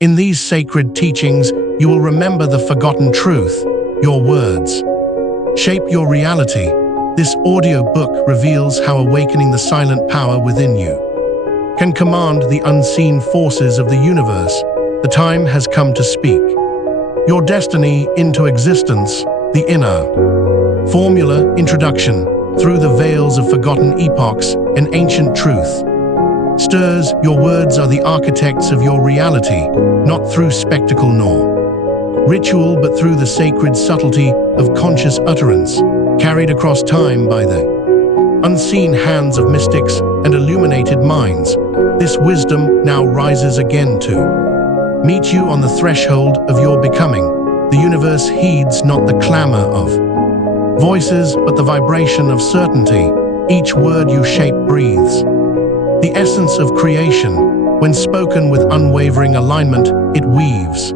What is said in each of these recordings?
In these sacred teachings, you will remember the forgotten truth. Your words shape your reality. This audiobook reveals how awakening the silent power within you can command the unseen forces of the universe. The time has come to speak your destiny into existence. The inner formula introduction. Through the veils of forgotten epochs and ancient truth stirs. Your words are the architects of your reality, not through spectacle nor ritual, but through the sacred subtlety of conscious utterance, carried across time by the unseen hands of mystics and illuminated minds. This wisdom now rises again to meet you on the threshold of your becoming. The universe heeds not the clamor of voices, but the vibration of certainty. Each word you shape breathes the essence of creation. When spoken with unwavering alignment, it weaves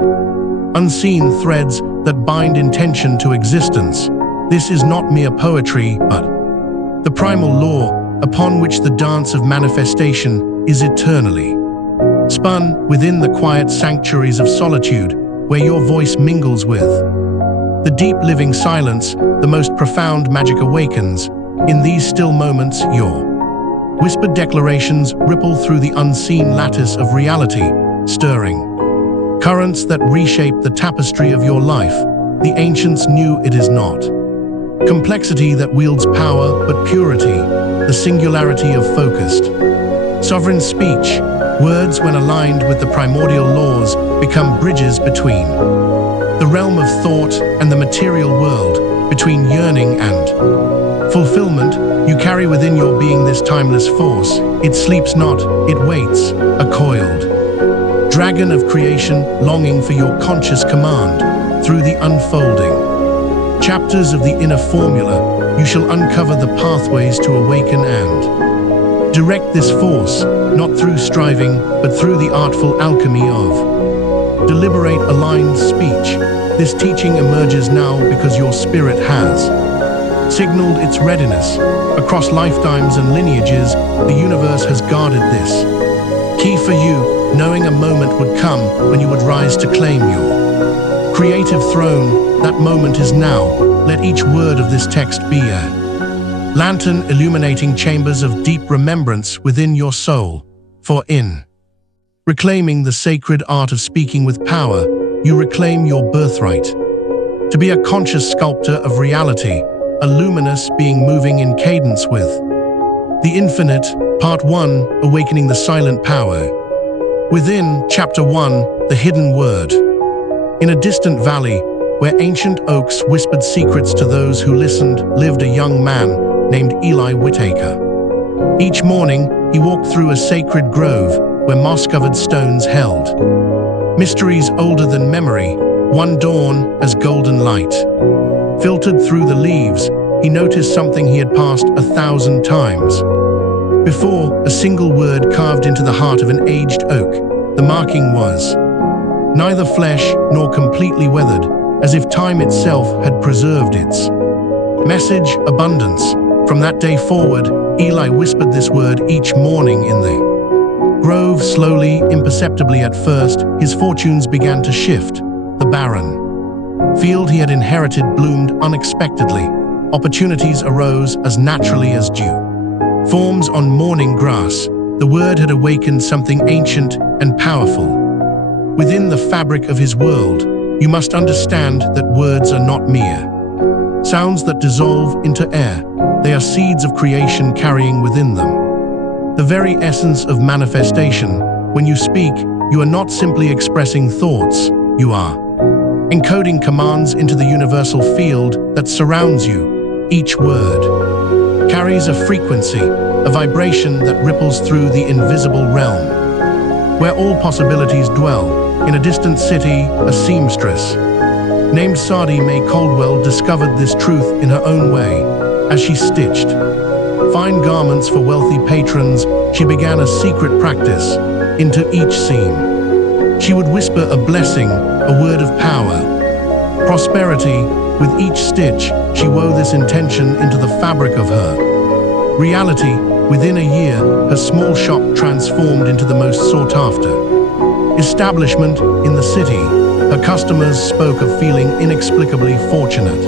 unseen threads that bind intention to existence. This is not mere poetry, but the primal law upon which the dance of manifestation is eternally spun within the quiet sanctuaries of solitude, where your voice mingles with the deep living silence. The most profound magic awakens. In these still moments, your whispered declarations ripple through the unseen lattice of reality, stirring currents that reshape the tapestry of your life. The ancients knew it is not complexity that wields power, but purity, the singularity of focused, sovereign speech. Words, when aligned with the primordial laws, become bridges between the realm of thought and the material world, between yearning and fulfillment. You carry within your being this timeless force. It sleeps not, it waits, a coiled dragon of creation, longing for your conscious command. Through the unfolding chapters of the inner formula, you shall uncover the pathways to awaken and direct this force, not through striving, but through the artful alchemy of deliberate, aligned speech. This teaching emerges now because your spirit has signaled its readiness. Across lifetimes and lineages, the universe has guarded this key for you, knowing a moment would come when you would rise to claim your creative throne. That moment is now. Let each word of this text be a lantern illuminating chambers of deep remembrance within your soul. For in reclaiming the sacred art of speaking with power, you reclaim your birthright to be a conscious sculptor of reality, a luminous being moving in cadence with the infinite. Part 1, Awakening the Silent Power. Within Chapter 1, The Hidden Word. In a distant valley, where ancient oaks whispered secrets to those who listened, lived a young man named Eli Whitaker. Each morning, he walked through a sacred grove where moss-covered stones held mysteries older than memory. One dawn, as golden light filtered through the leaves, he noticed something he had passed 1,000 times before. A single word carved into the heart of an aged oak. The marking was neither flesh nor completely weathered, as if time itself had preserved its message: abundance. From that day forward, Eli whispered this word each morning in the grove. Slowly, imperceptibly at first, his fortunes began to shift. The barren field he had inherited bloomed unexpectedly. Opportunities arose as naturally as dew forms on morning grass. The word had awakened something ancient and powerful within the fabric of his world. You must understand that words are not mere sounds that dissolve into air. They are seeds of creation carrying within them the very essence of manifestation. When you speak, you are not simply expressing thoughts, you are encoding commands into the universal field that surrounds you. Each word carries a frequency, a vibration that ripples through the invisible realm, where all possibilities dwell. In a distant city, a seamstress named Sadie Mae Caldwell discovered this truth in her own way. As she stitched fine garments for wealthy patrons, she began a secret practice. Into each seam, she would whisper a blessing, a word of power, prosperity. With each stitch, she wove this intention into the fabric of her reality. Within a year, her small shop transformed into the most sought-after establishment in the city, her customers spoke of feeling inexplicably fortunate.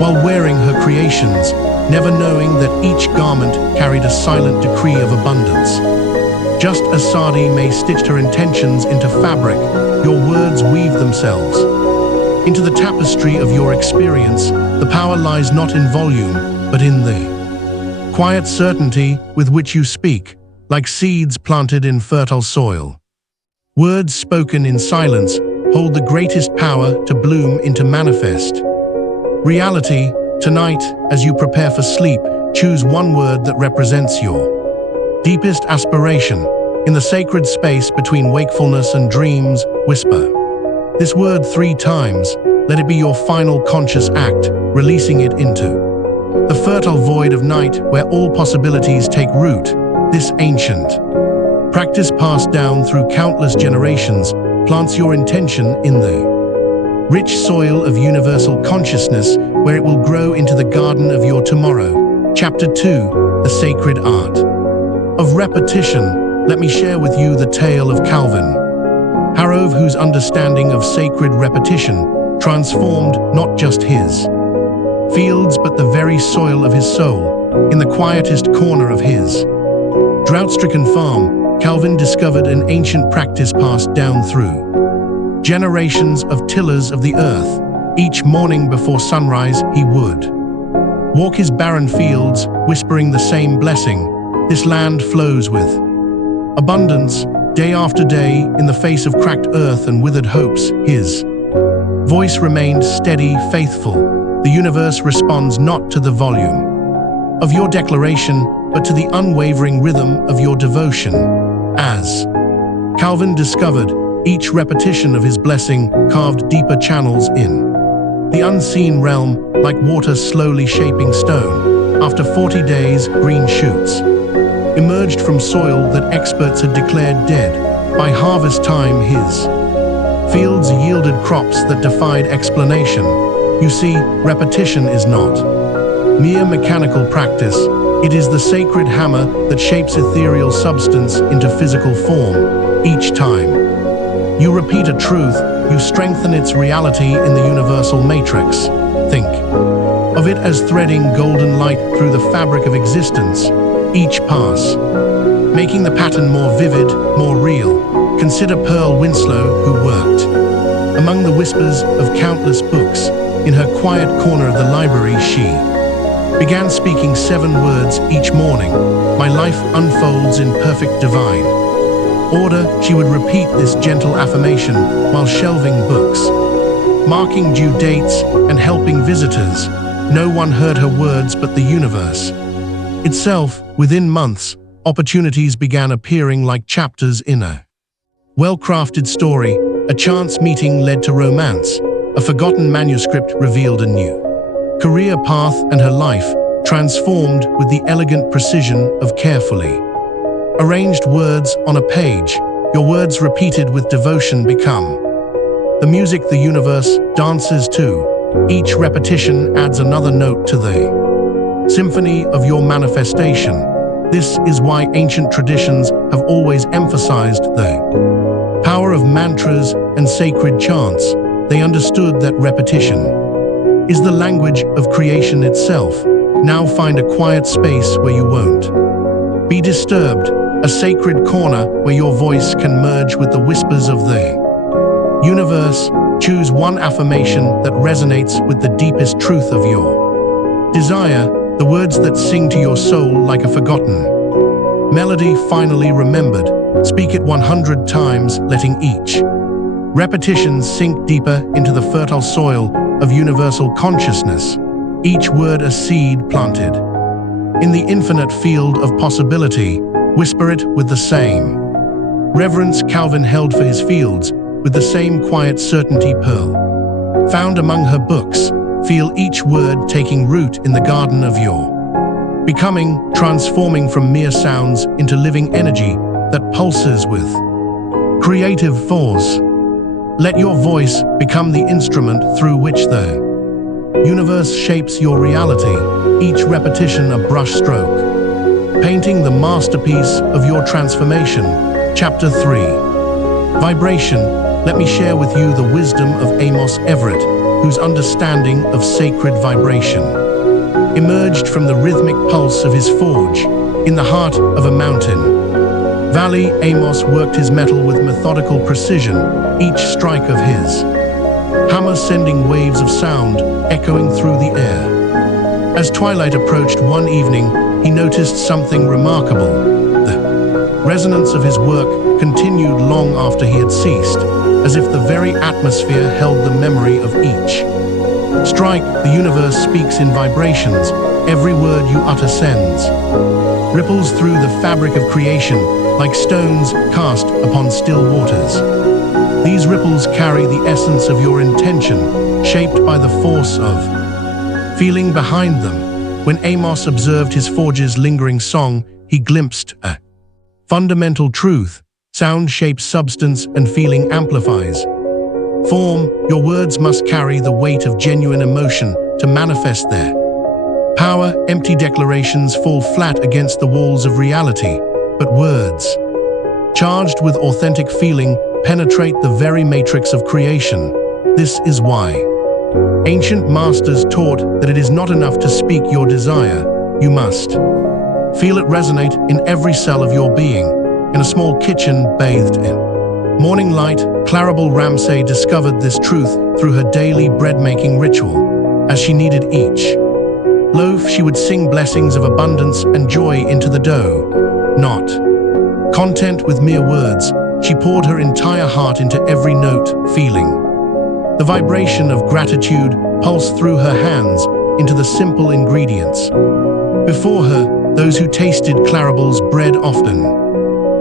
While wearing her creations, never knowing that each garment carried a silent decree of abundance. Just as Sadi may stitched her intentions into fabric, your words weave themselves into the tapestry of your experience. The power lies not in volume, but in the quiet certainty with which you speak, like seeds planted in fertile soil. Words spoken in silence hold the greatest power to bloom into manifest reality. Tonight, as you prepare for sleep, choose one word that represents your deepest aspiration. In the sacred space between wakefulness and dreams, whisper this word 3 times. Let it be your final conscious act, releasing it into the fertile void of night where all possibilities take root. This ancient practice passed down through countless generations plants your intention in the rich soil of universal consciousness, where it will grow into the garden of your tomorrow. Chapter 2: The Sacred Art of Repetition. Let me share with you the tale of Calvin Harrove, whose understanding of sacred repetition transformed not just his fields but the very soil of his soul. In the quietest corner of his drought-stricken farm, Calvin discovered an ancient practice passed down through generations of tillers of the earth. Each morning before sunrise, he would walk his barren fields, whispering the same blessing: this land flows with abundance. Day after day, in the face of cracked earth and withered hopes, his voice remained steady, faithful. The universe responds not to the volume of your declaration, but to the unwavering rhythm of your devotion. As Calvin discovered, each repetition of his blessing carved deeper channels in the unseen realm, like water slowly shaping stone. After 40 days, green shoots emerged from soil that experts had declared dead. By harvest time, his fields yielded crops that defied explanation. You see, repetition is not mere mechanical practice. It is the sacred hammer that shapes ethereal substance into physical form. Each time you repeat a truth, you strengthen its reality in the universal matrix. Think of it as threading golden light through the fabric of existence. Each pass making the pattern more vivid, more real. Consider Pearl Winslow, who worked among the whispers of countless books. In her quiet corner of the library, she began speaking 7 words each morning: my life unfolds in perfect divine order. She would repeat this gentle affirmation while shelving books, marking due dates, and helping visitors. No one heard her words but the universe itself. Within months, opportunities began appearing like chapters in a well-crafted story. A chance meeting led to romance. A forgotten manuscript revealed a new career path, and her life transformed with the elegant precision of carefully arranged words on a page. Your words repeated with devotion become the music the universe dances to. Each repetition adds another note to the symphony of your manifestation. This is why ancient traditions have always emphasized the power of mantras and sacred chants. They understood that repetition is the language of creation itself. Now find a quiet space where you won't be disturbed, a sacred corner where your voice can merge with the whispers of the universe. Choose one affirmation that resonates with the deepest truth of your desire, the words that sing to your soul like a forgotten melody finally remembered. Speak it 100 times, letting each repetition sink deeper into the fertile soil of universal consciousness. Each word a seed planted in the infinite field of possibility. Whisper it with the same reverence Calvin held for his fields, with the same quiet certainty Pearl found among her books. Feel each word taking root in the garden of your becoming, transforming from mere sounds into living energy that pulses with creative force. Let your voice become the instrument through which the universe shapes your reality, each repetition a brushstroke, painting the masterpiece of your transformation. Chapter 3: Vibration, let me share with you the wisdom of Amos Everett, whose understanding of sacred vibration emerged from the rhythmic pulse of his forge in the heart of a mountain valley. Amos worked his metal with methodical precision, each strike of his hammer sending waves of sound echoing through the air. As twilight approached one evening, he noticed something remarkable. The resonance of his work continued long after he had ceased, as if the very atmosphere held the memory of each strike. The universe speaks in vibrations. Every word you utter sends ripples through the fabric of creation, like stones cast upon still waters. These ripples carry the essence of your intention, shaped by the force of feeling behind them. When Amos observed his forge's lingering song, he glimpsed a fundamental truth. Sound shapes substance and feeling amplifies form. Your words must carry the weight of genuine emotion to manifest their power. Empty declarations fall flat against the walls of reality, but words charged with authentic feeling penetrate the very matrix of creation. This is why ancient masters taught that it is not enough to speak your desire. You must feel it resonate in every cell of your being. In a small kitchen bathed in morning light, Clarabelle Ramsay discovered this truth through her daily bread-making ritual. As she kneaded each loaf, she would sing blessings of abundance and joy into the dough. Not content with mere words, she poured her entire heart into every note, feeling the vibration of gratitude pulse through her hands into the simple ingredients. Before her, those who tasted Clarabelle's bread often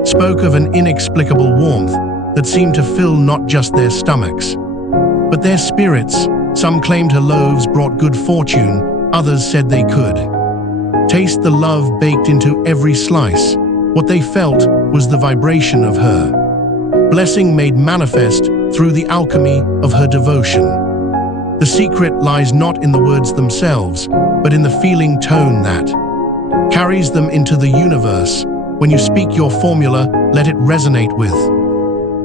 spoke of an inexplicable warmth that seemed to fill not just their stomachs, but their spirits. Some claimed her loaves brought good fortune, others said they could taste the love baked into every slice. What they felt was the vibration of her blessing made manifest through the alchemy of her devotion. The secret lies not in the words themselves, but in the feeling tone that carries them into the universe. When you speak your formula, let it resonate with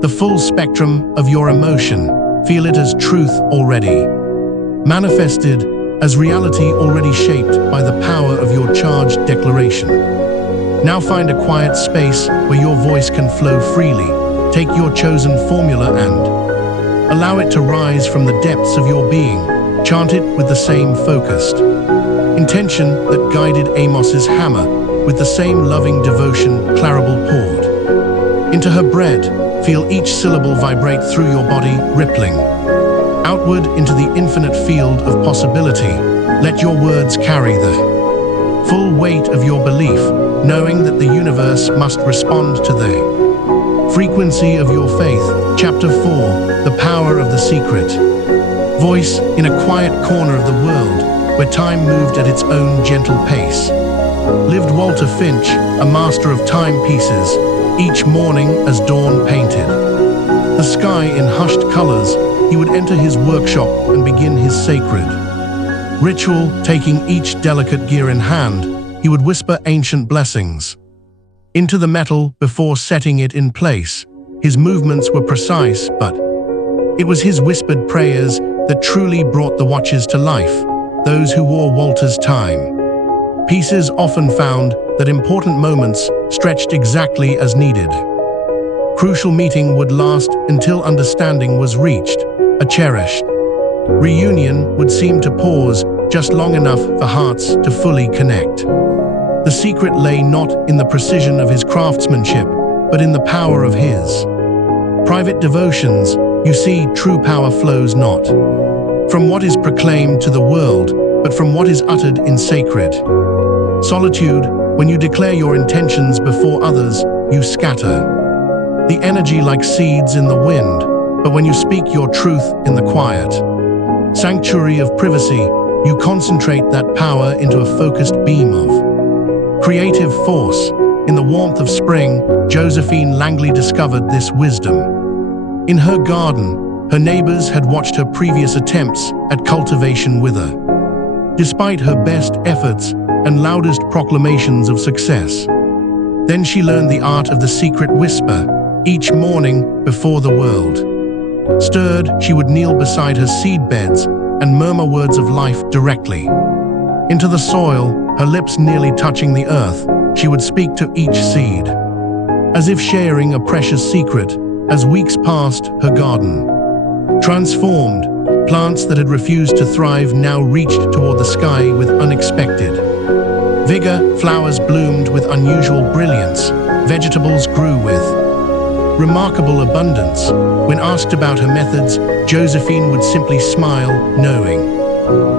the full spectrum of your emotion. Feel it as truth already manifested, as reality already shaped by the power of your charged declaration. Now find a quiet space where your voice can flow freely. Take your chosen formula and allow it to rise from the depths of your being. Chant it with the same focused intention that guided Amos's hammer. With the same loving devotion, Clarabelle poured into her bread. Feel each syllable vibrate through your body, rippling outward into the infinite field of possibility. Let your words carry the full weight of your belief, knowing that the universe must respond to the frequency of your faith. Chapter 4: The Power of the Secret Voice. In a quiet corner of the world, where time moved at its own gentle pace, lived Walter Finch, a master of timepieces. Each morning as dawn painted the sky in hushed colors, he would enter his workshop and begin his sacred ritual. Taking each delicate gear in hand, he would whisper ancient blessings into the metal before setting it in place. His movements were precise, but it was his whispered prayers that truly brought the watches to life. Those who wore Walter's time pieces often found that important moments stretched exactly as needed. Crucial meeting would last until understanding was reached. A cherished reunion would seem to pause just long enough for hearts to fully connect. The secret lay not in the precision of his craftsmanship, but in the power of his private devotions. You see, true power flows not from what is proclaimed to the world, but from what is uttered in sacred solitude. When you declare your intentions before others, you scatter the energy like seeds in the wind. But when you speak your truth in the quiet sanctuary of privacy, you concentrate that power into a focused beam of creative force. In the warmth of spring, Josephine Langley discovered this wisdom. In her garden, her neighbors had watched her previous attempts at cultivation wither, despite her best efforts and loudest proclamations of success. Then she learned the art of the secret whisper. Each morning, before the world stirred, she would kneel beside her seed beds and murmur words of life directly into the soil, her lips nearly touching the earth. She would speak to each seed, as if sharing a precious secret. As weeks passed, her garden transformed. Plants that had refused to thrive now reached toward the sky with unexpected vigor. Flowers bloomed with unusual brilliance. Vegetables grew with remarkable abundance. When asked about her methods, Josephine would simply smile, knowing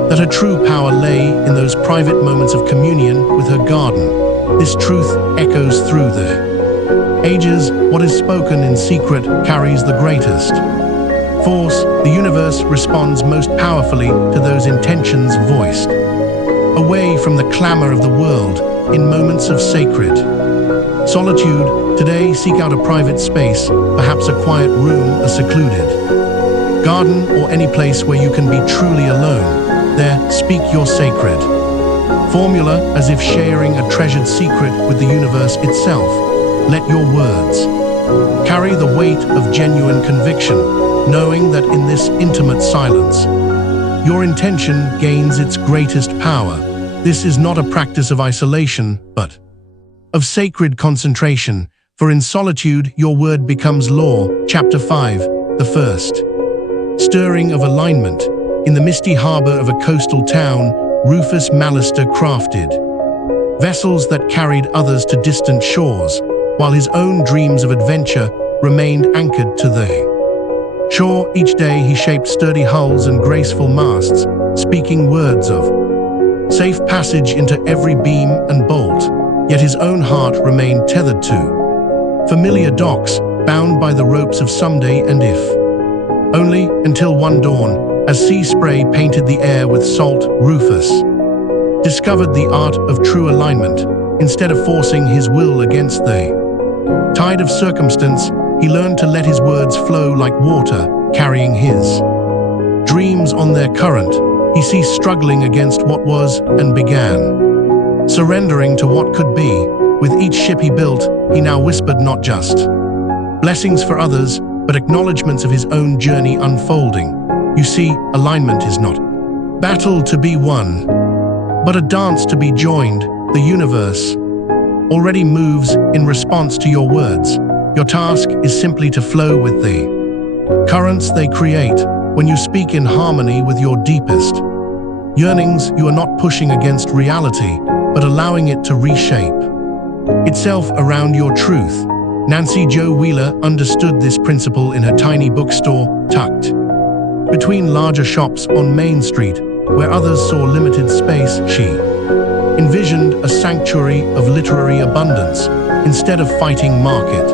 that her true power lay in those private moments of communion with her garden. This truth echoes through the ages. What is spoken in secret carries the greatest force. The universe responds most powerfully to those intentions voiced away from the clamor of the world in moments of sacred solitude. Today, seek out a private space, perhaps a quiet room, a secluded garden, or any place where you can be truly alone. There, speak your sacred formula as if sharing a treasured secret with the universe itself. Let your words carry the weight of genuine conviction, knowing that in this intimate silence, your intention gains its greatest power. This is not a practice of isolation, but of sacred concentration, for in solitude your word becomes law. Chapter 5, the first stirring of alignment. In the misty harbor of a coastal town, Rufus Mallister crafted vessels that carried others to distant shores, while his own dreams of adventure remained anchored to the shore. Each day he shaped sturdy hulls and graceful masts, speaking words of safe passage into every beam and bolt. Yet his own heart remained tethered to familiar docks, bound by the ropes of someday and if only, until one dawn, as sea spray painted the air with salt, Rufus discovered the art of true alignment. Instead of forcing his will against the tide of circumstance, he learned to let his words flow like water, carrying his dreams on their current. He ceased struggling against what was and began surrendering to what could be. With each ship he built, he now whispered not just blessings for others, but acknowledgments of his own journey unfolding. You see, alignment is not battle to be won, but a dance to be joined. The universe already moves in response to your words. Your task is simply to flow with the currents they create. When you speak in harmony with your deepest yearnings, you are not pushing against reality, but allowing it to reshape itself around your truth. Nancy Jo Wheeler understood this principle in her tiny bookstore, tucked between larger shops on Main Street, where others saw limited space. She envisioned a sanctuary of literary abundance. Instead of fighting market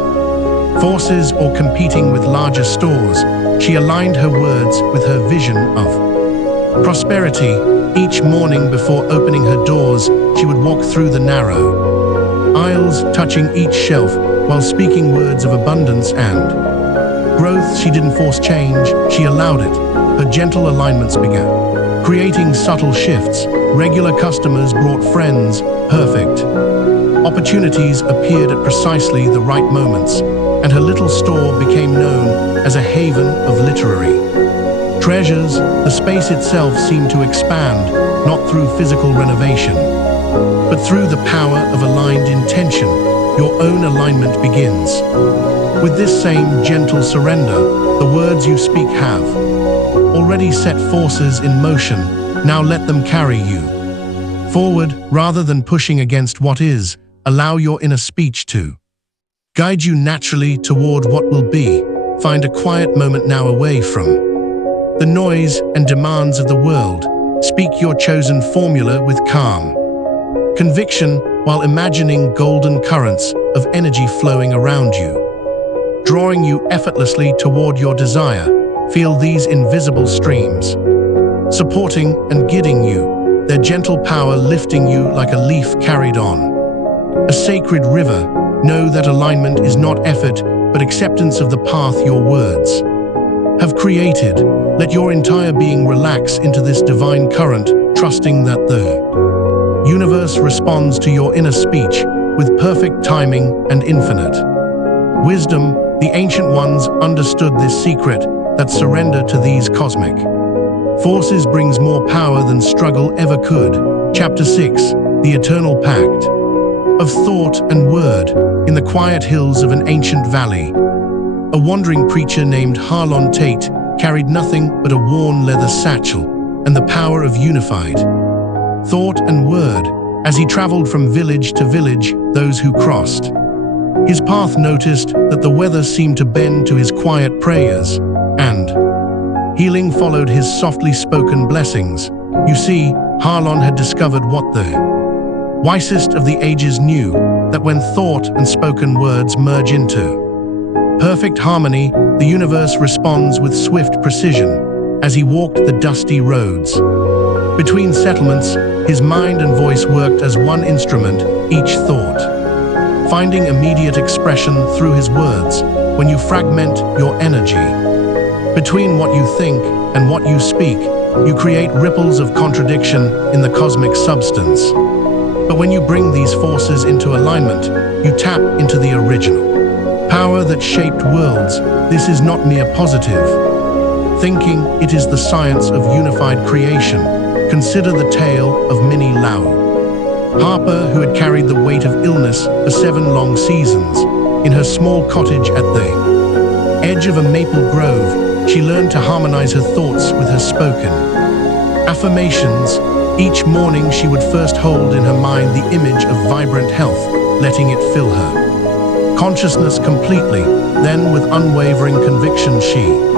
forces or competing with larger stores, she aligned her words with her vision of prosperity. Each morning before opening her doors, she would walk through the narrow aisles, touching each shelf while speaking words of abundance and growth. She didn't force change, she allowed it. Her gentle alignments began creating subtle shifts. Regular customers brought friends, perfect opportunities appeared at precisely the right moments, and her little store became known as a haven of literary treasures. The space itself seemed to expand, not through physical renovation, but through the power of aligned intention. Your own alignment begins with this same gentle surrender. The words you speak have already set forces in motion. Now let them carry you forward rather than pushing against what is. Allow your inner speech to guide you naturally toward what will be. Find a quiet moment now away from the noise and demands of the world. Speak your chosen formula with calm conviction while imagining golden currents of energy flowing around you, drawing you effortlessly toward your desire. Feel these invisible streams supporting and guiding you, their gentle power lifting you like a leaf carried on a sacred river. Know that alignment is not effort, but acceptance of the path your words have created. Let your entire being relax into this divine current, trusting that the universe responds to your inner speech with perfect timing and infinite Wisdom, the ancient ones understood this secret, that surrender to these cosmic forces brings more power than struggle ever could. Chapter 6, The Eternal Pact of Thought and Word. In the quiet hills of an ancient valley, a wandering preacher named Harlon Tate carried nothing but a worn leather satchel and the power of unified thought and word. As he traveled from village to village, those who crossed his path noticed that the weather seemed to bend to his quiet prayers, and healing followed his softly spoken blessings. You see, Harlon had discovered what the wisest of the ages knew, that when thought and spoken words merge into perfect harmony, the universe responds with swift precision. As he walked the dusty roads between settlements, his mind and voice worked as one instrument, each thought finding immediate expression through his words. When you fragment your energy between what you think and what you speak, you create ripples of contradiction in the cosmic substance. But when you bring these forces into alignment, you tap into the original power that shaped worlds. This is not mere positive thinking, it is the science of unified creation. Consider the tale of Minnie Lau, Harper, who had carried the weight of illness for 7 long seasons. In her small cottage at the edge of a maple grove, she learned to harmonize her thoughts with her spoken affirmations. Each morning she would first hold in her mind the image of vibrant health, letting it fill her consciousness completely. Then, with unwavering conviction, she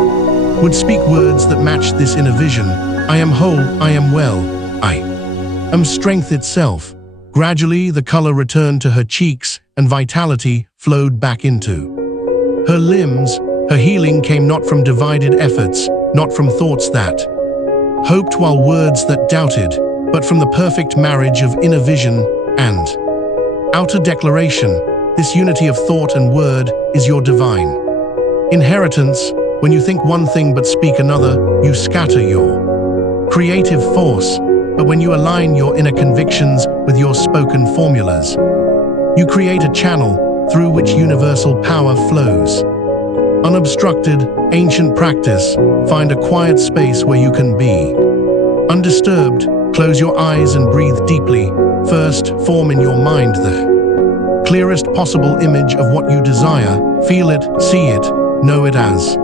would speak words that matched this inner vision. I am whole, I am well, I am strength itself. Gradually, the color returned to her cheeks and vitality flowed back into her limbs. Her healing came not from divided efforts, not from thoughts that hoped while words that doubted, but from the perfect marriage of inner vision and outer declaration. This unity of thought and word is your divine inheritance. When you think one thing but speak another, you scatter your creative force. But when you align your inner convictions with your spoken formulas, you create a channel through which universal power flows. Unobstructed, ancient practice. Find a quiet space where you can be undisturbed. Close your eyes and breathe deeply. First, form in your mind the clearest possible image of what you desire. Feel it, see it, know it as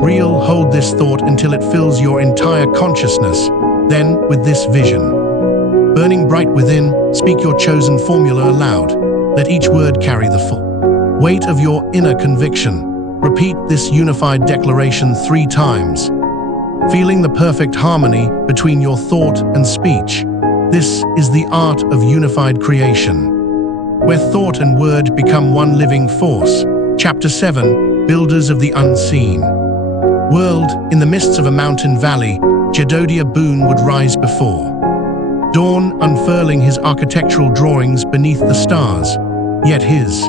real. Hold this thought until it fills your entire consciousness. Then, with this vision burning bright within, speak your chosen formula aloud. Let each word carry the full weight of your inner conviction. Repeat this unified declaration 3 times, feeling the perfect harmony between your thought and speech. This is the art of unified creation, where thought and word become one living force. Chapter 7, Builders of the Unseen World. In the midst of a mountain valley, Jedediah Boone would rise before dawn, unfurling his architectural drawings beneath the stars. Yet his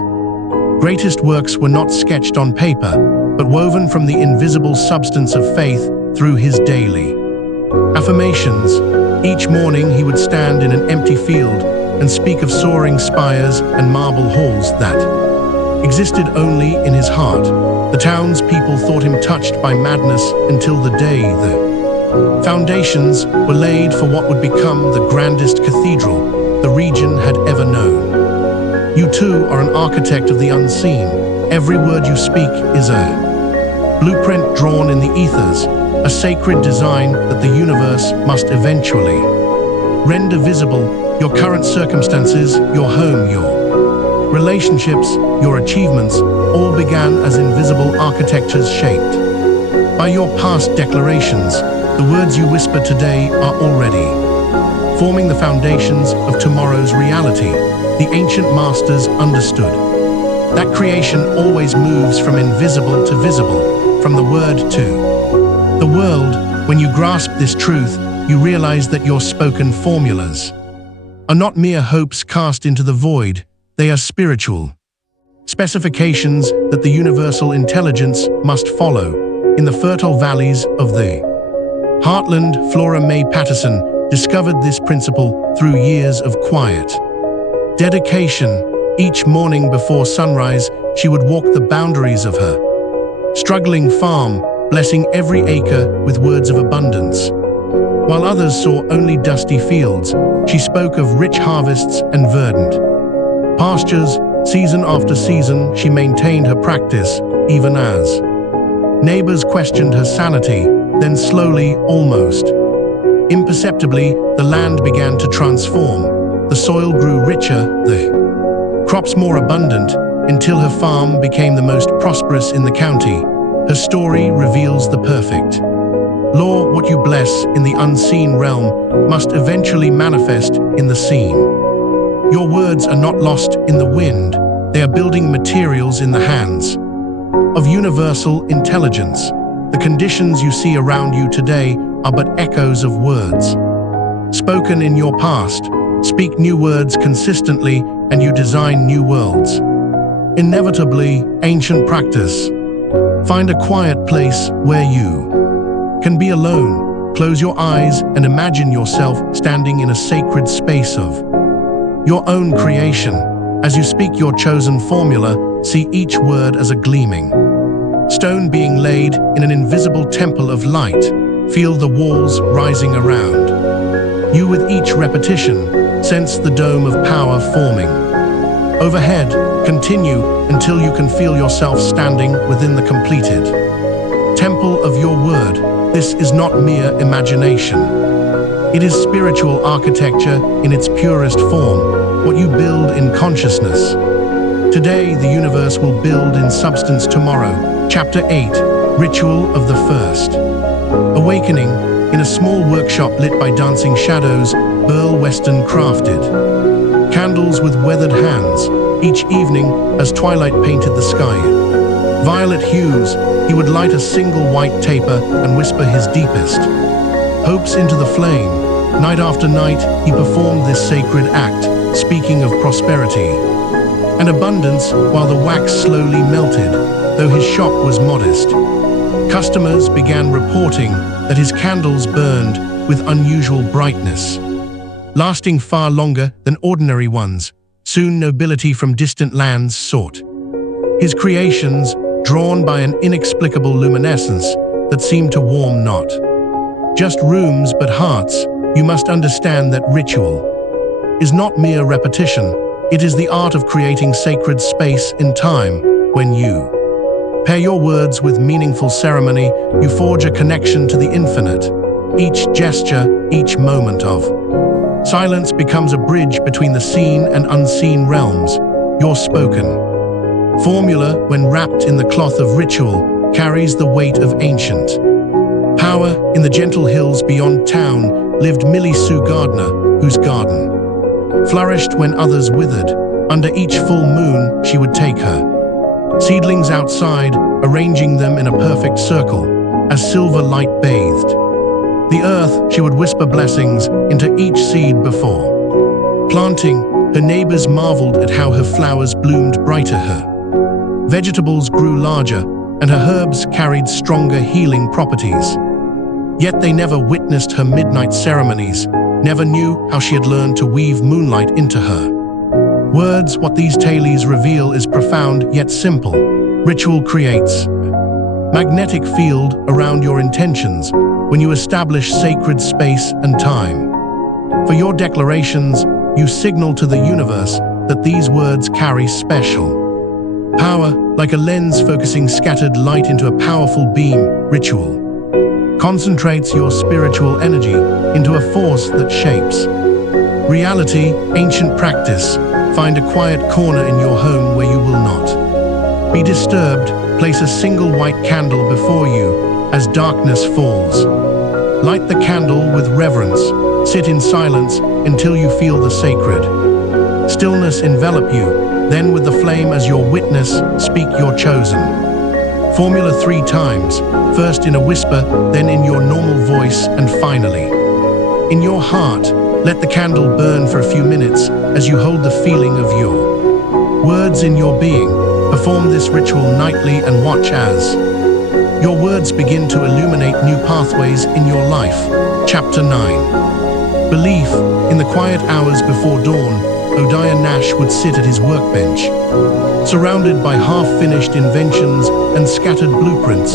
greatest works were not sketched on paper, but woven from the invisible substance of faith through his daily affirmations. Each morning he would stand in an empty field and speak of soaring spires and marble halls that existed only in his heart. The townspeople thought him touched by madness until the day the foundations were laid for what would become the grandest cathedral the region had ever known. You too are an architect of the unseen. Every word you speak is a blueprint drawn in the ethers, a sacred design that the universe must eventually render visible. Your current circumstances, your home, your relationships, your achievements, all began as invisible architectures shaped by your past declarations. The words you whisper today are already forming the foundations of tomorrow's reality. The ancient masters understood that creation always moves from invisible to visible, from the word to the world. When you grasp this truth, you realize that your spoken formulas are not mere hopes cast into the void. They are spiritual specifications that the universal intelligence must follow. In the fertile valleys of the Heartland, Flora Mae Patterson discovered this principle through years of quiet dedication. Each morning before sunrise, she would walk the boundaries of her struggling farm, blessing every acre with words of abundance. While others saw only dusty fields, she spoke of rich harvests and verdant pastures. Season after season, she maintained her practice, even as neighbors questioned her sanity. Then slowly, almost imperceptibly, the land began to transform. The soil grew richer, the crops more abundant, until her farm became the most prosperous in the county. Her story reveals the perfect law: what you bless in the unseen realm must eventually manifest in the seen. Your words are not lost in the wind, they are building materials in the hands of universal intelligence. The conditions you see around you today are but echoes of words spoken in your past. Speak new words consistently, and you design new worlds. Inevitably, ancient practice. Find a quiet place where you can be alone. Close your eyes and imagine yourself standing in a sacred space of your own creation. As you speak your chosen formula, see each word as a gleaming stone being laid in an invisible temple of light. Feel the walls rising around you with each repetition. Sense the dome of power forming overhead. Continue until you can feel yourself standing within the completed temple of your word. This is not mere imagination. It is spiritual architecture in its purest form, what you build in consciousness today, the universe will build in substance tomorrow. Chapter 8, Ritual of the First Awakening. In a small workshop lit by dancing shadows, Burl Weston crafted candles with weathered hands. Each evening, as twilight painted the sky violet hues, he would light a single white taper and whisper his deepest hopes into the flame. Night after night, he performed this sacred act, speaking of prosperity and abundance while the wax slowly melted. Though his shop was modest, customers began reporting that his candles burned with unusual brightness, lasting far longer than ordinary ones. Soon nobility from distant lands sought his creations, drawn by an inexplicable luminescence that seemed to warm not just rooms but hearts. You must understand that ritual is not mere repetition. It is the art of creating sacred space in time. When you pair your words with meaningful ceremony, you forge a connection to the infinite. Each gesture, each moment of silence becomes a bridge between the seen and unseen realms. Your spoken formula, when wrapped in the cloth of ritual, carries the weight of ancient power. In the gentle hills beyond town lived Millie Sue Gardner, whose garden flourished when others withered. Under each full moon, she would take her seedlings outside, arranging them in a perfect circle. As silver light bathed the earth, she would whisper blessings into each seed before planting. Her neighbors marveled at how her flowers bloomed brighter, her vegetables grew larger, and her herbs carried stronger healing properties. Yet they never witnessed her midnight ceremonies, never knew how she had learned to weave moonlight into her words. What these tales reveal is profound yet simple. Ritual creates magnetic field around your intentions. When you establish sacred space and time for your declarations, you signal to the universe that these words carry special power, like a lens focusing scattered light into a powerful beam. Ritual concentrates your spiritual energy into a force that shapes reality. Ancient practice. Find a quiet corner in your home where you will not be disturbed. Place a single white candle before you as darkness falls. Light the candle with reverence. Sit in silence until you feel the sacred stillness envelop you. Then, with the flame as your witness, speak your chosen formula 3 times, first in a whisper, then in your normal voice, and finally in your heart. Let the candle burn for a few minutes as you hold the feeling of your words in your being. Perform this ritual nightly and watch as your words begin to illuminate new pathways in your life. Chapter 9. Belief. In the quiet hours before dawn, Obadiah Nash would sit at his workbench. Surrounded by half-finished inventions and scattered blueprints,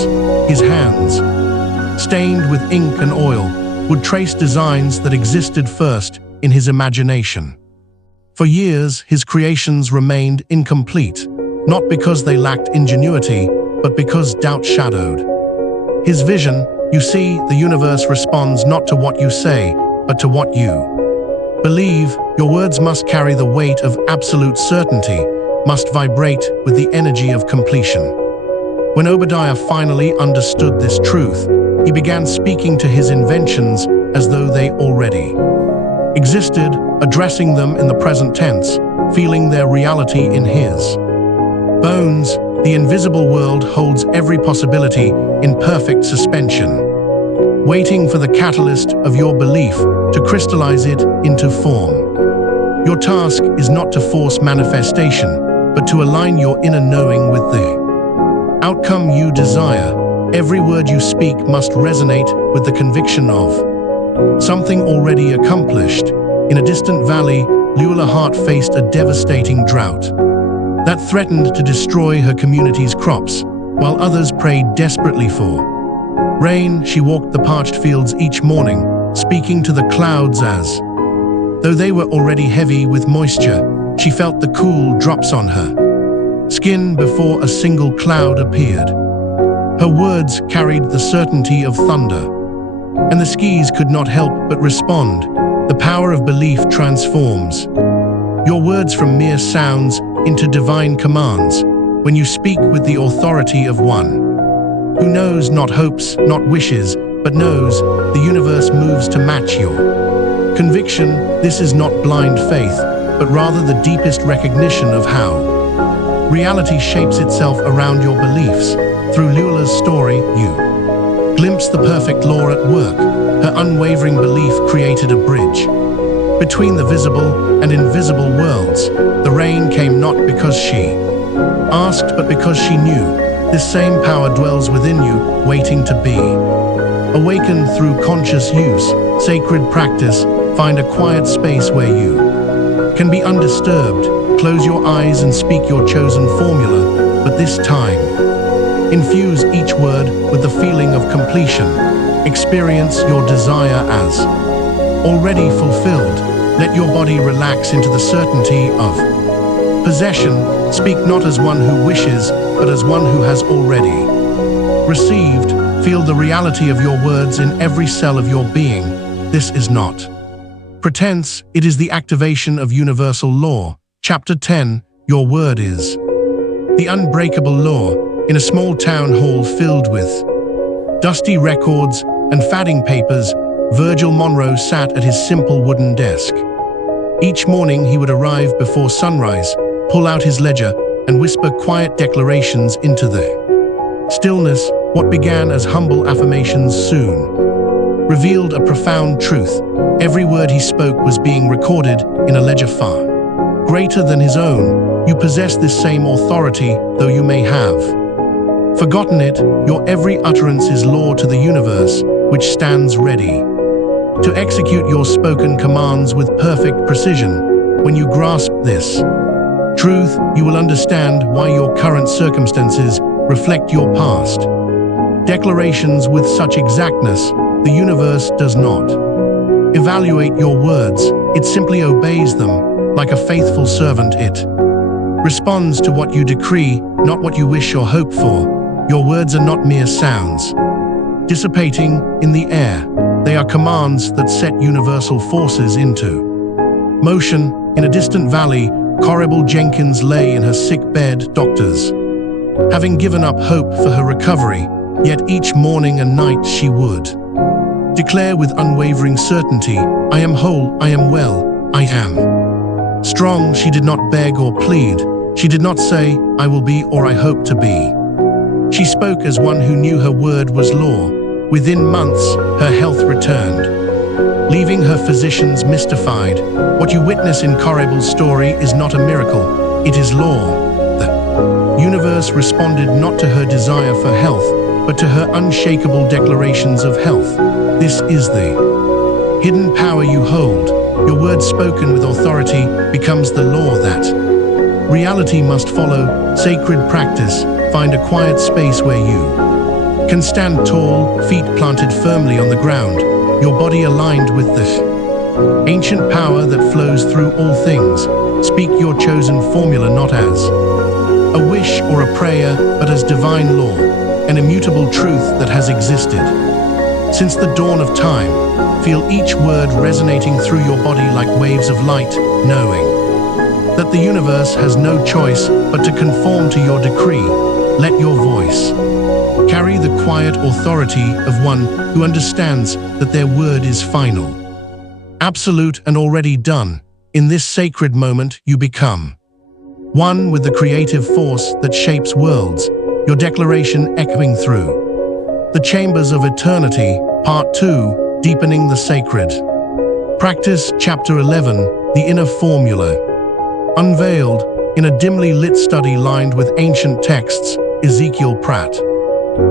his hands, stained with ink and oil, would trace designs that existed first in his imagination. For years, his creations remained incomplete, not because they lacked ingenuity, but because doubt shadowed his vision. You see, the universe responds not to what you say, but to what you believe. Your words must carry the weight of absolute certainty, must vibrate with the energy of completion. When Obadiah finally understood this truth, he began speaking to his inventions as though they already existed, addressing them in the present tense, feeling their reality in his bones. The invisible world holds every possibility in perfect suspension, waiting for the catalyst of your belief to crystallize it into form. Your task is not to force manifestation, but to align your inner knowing with the outcome you desire. Every word you speak must resonate with the conviction of something already accomplished. In a distant valley, Luella Hart faced a devastating drought that threatened to destroy her community's crops, while others prayed desperately for rain. She walked the parched fields each morning, speaking to the clouds as though they were already heavy with moisture. She felt the cool drops on her skin before a single cloud appeared. Her words carried the certainty of thunder, and the skies could not help but respond. The power of belief transforms your words from mere sounds into divine commands when you speak with the authority of one who knows not hopes, not wishes, but knows. The universe moves to match your conviction. This is not blind faith, but rather the deepest recognition of how reality shapes itself around your beliefs. Through Luella's story, you glimpse the perfect law at work. Her unwavering belief created a bridge between the visible and invisible worlds. The rain came not because she asked, but because she knew. This same power dwells within you, waiting to be awakened through conscious use, sacred practice. Find a quiet space where you can be undisturbed. Close your eyes and speak your chosen formula, but this time, infuse each word with the feeling of completion. Experience your desire as already fulfilled. Let your body relax into the certainty of possession. Speak not as one who wishes, but as one who has already received. Feel the reality of your words in every cell of your being. This is not pretense, it is the activation of universal law. Chapter 10, Your Word Is the Unbreakable Law. In a small town hall filled with dusty records and fading papers, Virgil Monroe sat at his simple wooden desk. Each morning he would arrive before sunrise, pull out his ledger, and whisper quiet declarations into the stillness. What began as humble affirmations soon revealed a profound truth. Every word he spoke was being recorded in a ledger far greater than his own. You possess this same authority, though you may have forgotten it. Your every utterance is law to the universe, which stands ready to execute your spoken commands with perfect precision. When you grasp this truth, you will understand why your current circumstances reflect your past declarations with such exactness. The universe does not evaluate your words, it simply obeys them. Like a faithful servant, it responds to what you decree, not what you wish or hope for. Your words are not mere sounds dissipating in the air. They are commands that set universal forces into motion. In a distant valley, Corrible Jenkins lay in her sick bed. Doctors having given up hope for her recovery, yet each morning and night she would declare with unwavering certainty, I am whole, I am well, I am strong. She did not beg or plead. She did not say, I will be or I hope to be. She spoke as one who knew her word was law. Within months, her health returned, leaving her physicians mystified. What you witness in Corrible's story is not a miracle, it is law. The universe responded not to her desire for health, but to her unshakable declarations of health. This is the hidden power you hold. Your word spoken with authority becomes the law that reality must follow. Sacred practice. Find a quiet space where you can stand tall, feet planted firmly on the ground, your body aligned with the ancient power that flows through all things. Speak your chosen formula not as a wish or a prayer, but as divine law, an immutable truth that has existed since the dawn of time. Feel each word resonating through your body like waves of light, knowing that the universe has no choice but to conform to your decree. Let your voice carry the quiet authority of one who understands that their word is final, absolute, and already done. In this sacred moment, you become one with the creative force that shapes worlds, your declaration echoing through the chambers of eternity. Part 2, Deepening the Sacred. Practice. Chapter 11, The Inner Formula. Unveiled. In a dimly lit study lined with ancient texts, Ezekiel Pratt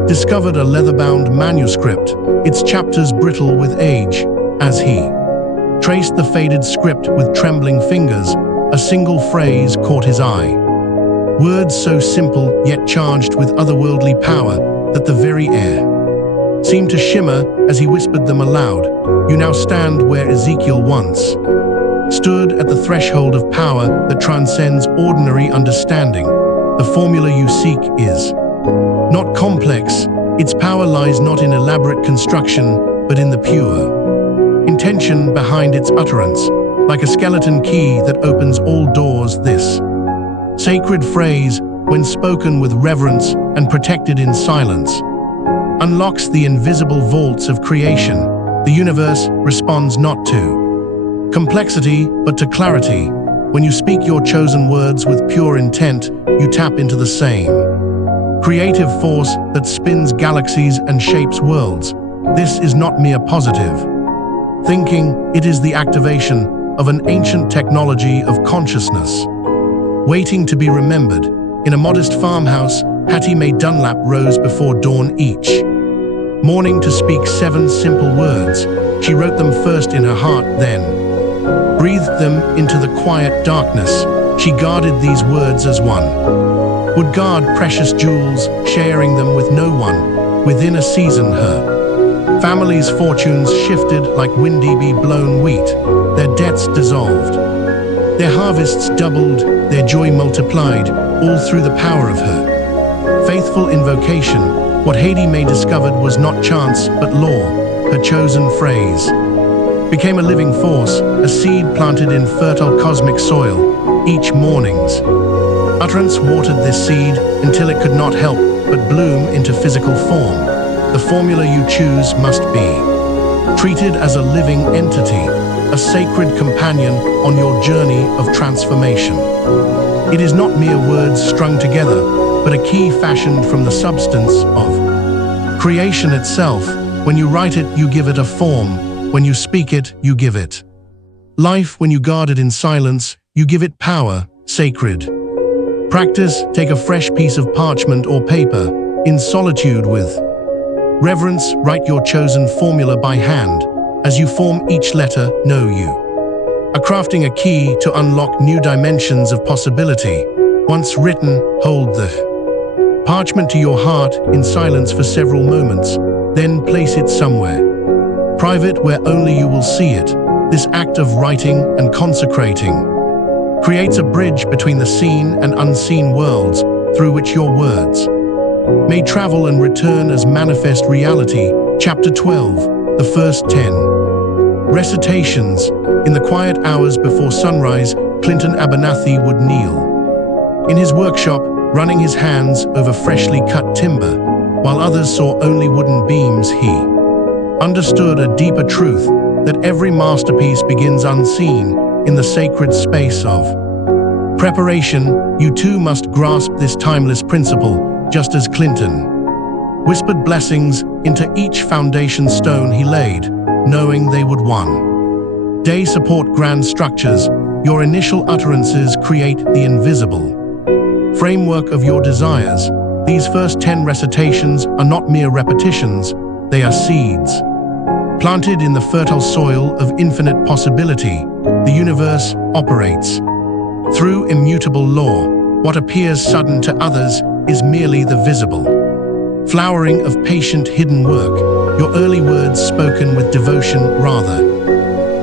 discovered a leather-bound manuscript, its chapters brittle with age. As he traced the faded script with trembling fingers, a single phrase caught his eye. Words so simple yet charged with otherworldly power that the very air seemed to shimmer as he whispered them aloud. You now stand where Ezekiel once stood, at the threshold of power that transcends ordinary understanding. The formula you seek is not complex. Its power lies not in elaborate construction, but in the pure intention behind its utterance. Like a skeleton key that opens all doors, this sacred phrase, when spoken with reverence and protected in silence, unlocks the invisible vaults of creation. The universe responds not to complexity, but to clarity. When you speak your chosen words with pure intent, you tap into the same creative force that spins galaxies and shapes worlds. This is not mere positive thinking, it is the activation of an ancient technology of consciousness, waiting to be remembered. In a modest farmhouse, Hattie Mae Dunlap rose before dawn each morning to speak 7 simple words. She wrote them first in her heart, then breathed them into the quiet darkness. She guarded these words as one would guard precious jewels, sharing them with no one. Within a season, her family's fortunes shifted like windy blown wheat. Their debts dissolved, their harvests doubled, their joy multiplied, all through the power of her faithful invocation. What Hattie Mae discovered was not chance, but law. Her chosen phrase became a living force, a seed planted in fertile cosmic soil. Each morning's utterance watered this seed until it could not help but bloom into physical form. The formula you choose must be treated as a living entity, a sacred companion on your journey of transformation. It is not mere words strung together, but a key fashioned from the substance of creation itself. When you write it, you give it a form. When you speak it, you give it life. When you guard it in silence, you give it power. Sacred practice. Take a fresh piece of parchment or paper. In solitude with reverence, write your chosen formula by hand. As you form each letter, know you are crafting a key to unlock new dimensions of possibility. Once written, hold the parchment to your heart in silence for several moments, then place it somewhere private where only you will see it. This act of writing and consecrating creates a bridge between the seen and unseen worlds through which your words may travel and return as manifest reality. Chapter 12, the first 10 recitations. In the quiet hours before sunrise, Clinton Abernathy would kneel in his workshop, running his hands over freshly cut timber. While others saw only wooden beams, he understood a deeper truth, that every masterpiece begins unseen in the sacred space of preparation. You too must grasp this timeless principle, just as Clinton whispered blessings into each foundation stone he laid, knowing they would one day support grand structures. Your initial utterances create the invisible framework of your desires. These first 10 recitations are not mere repetitions, they are seeds planted in the fertile soil of infinite possibility. The universe operates through immutable law. What appears sudden to others is merely the visible flowering of patient hidden work, your early words spoken with devotion rather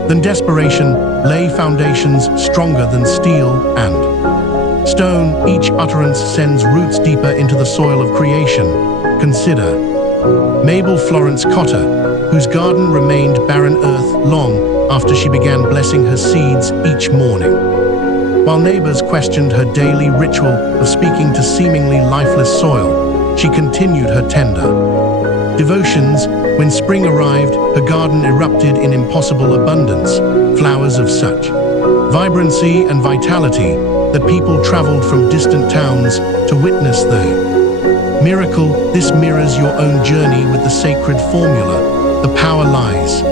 than desperation lay foundations stronger than steel and stone. Each utterance sends roots deeper into the soil of creation. Consider Mabel Florence Cotter, whose garden remained barren earth long after she began blessing her seeds each morning. While neighbors questioned her daily ritual of speaking to seemingly lifeless soil, she continued her tender devotions. When spring arrived, her garden erupted in impossible abundance, flowers of such vibrancy and vitality that people traveled from distant towns to witness the miracle. This mirrors your own journey with the sacred formula. The power lies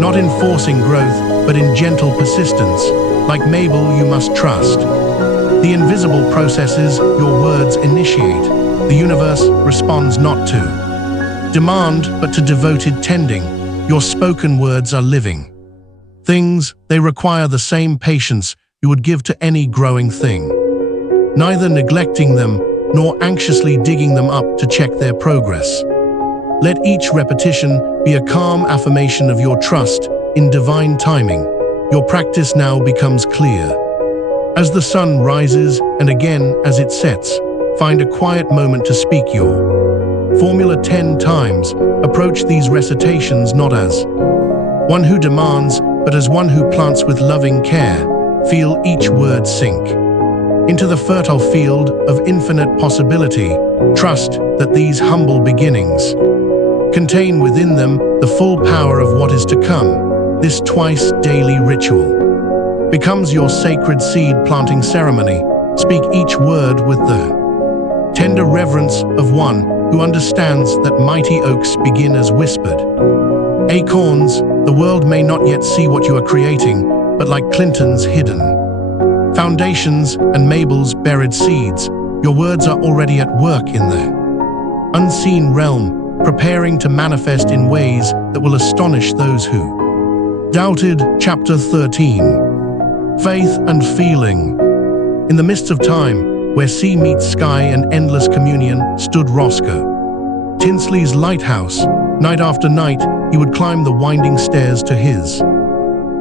not in forcing growth, but in gentle persistence. Like Mabel, you must trust the invisible processes your words initiate. The universe responds not to demand, but to devoted tending. Your spoken words are living things. They require the same patience you would give to any growing thing, neither neglecting them nor anxiously digging them up to check their progress. Let each repetition be a calm affirmation of your trust in divine timing. Your practice now becomes clear. As the sun rises and again as it sets, find a quiet moment to speak your formula 10 times. Approach these recitations not as one who demands, but as one who plants with loving care. Feel each word sink into the fertile field of infinite possibility. Trust that these humble beginnings contain within them the full power of what is to come. This twice daily ritual becomes your sacred seed planting ceremony. Speak each word with the tender reverence of one who understands that mighty oaks begin as whispered acorns. The world may not yet see what you are creating, but like Clinton's hidden foundations and Mabel's buried seeds, your words are already at work in the unseen realm, preparing to manifest in ways that will astonish those who doubted. Chapter 13. Faith and Feeling. In the midst of time, where sea meets sky and endless communion, stood Roscoe Tinsley's lighthouse. Night after night, he would climb the winding stairs to his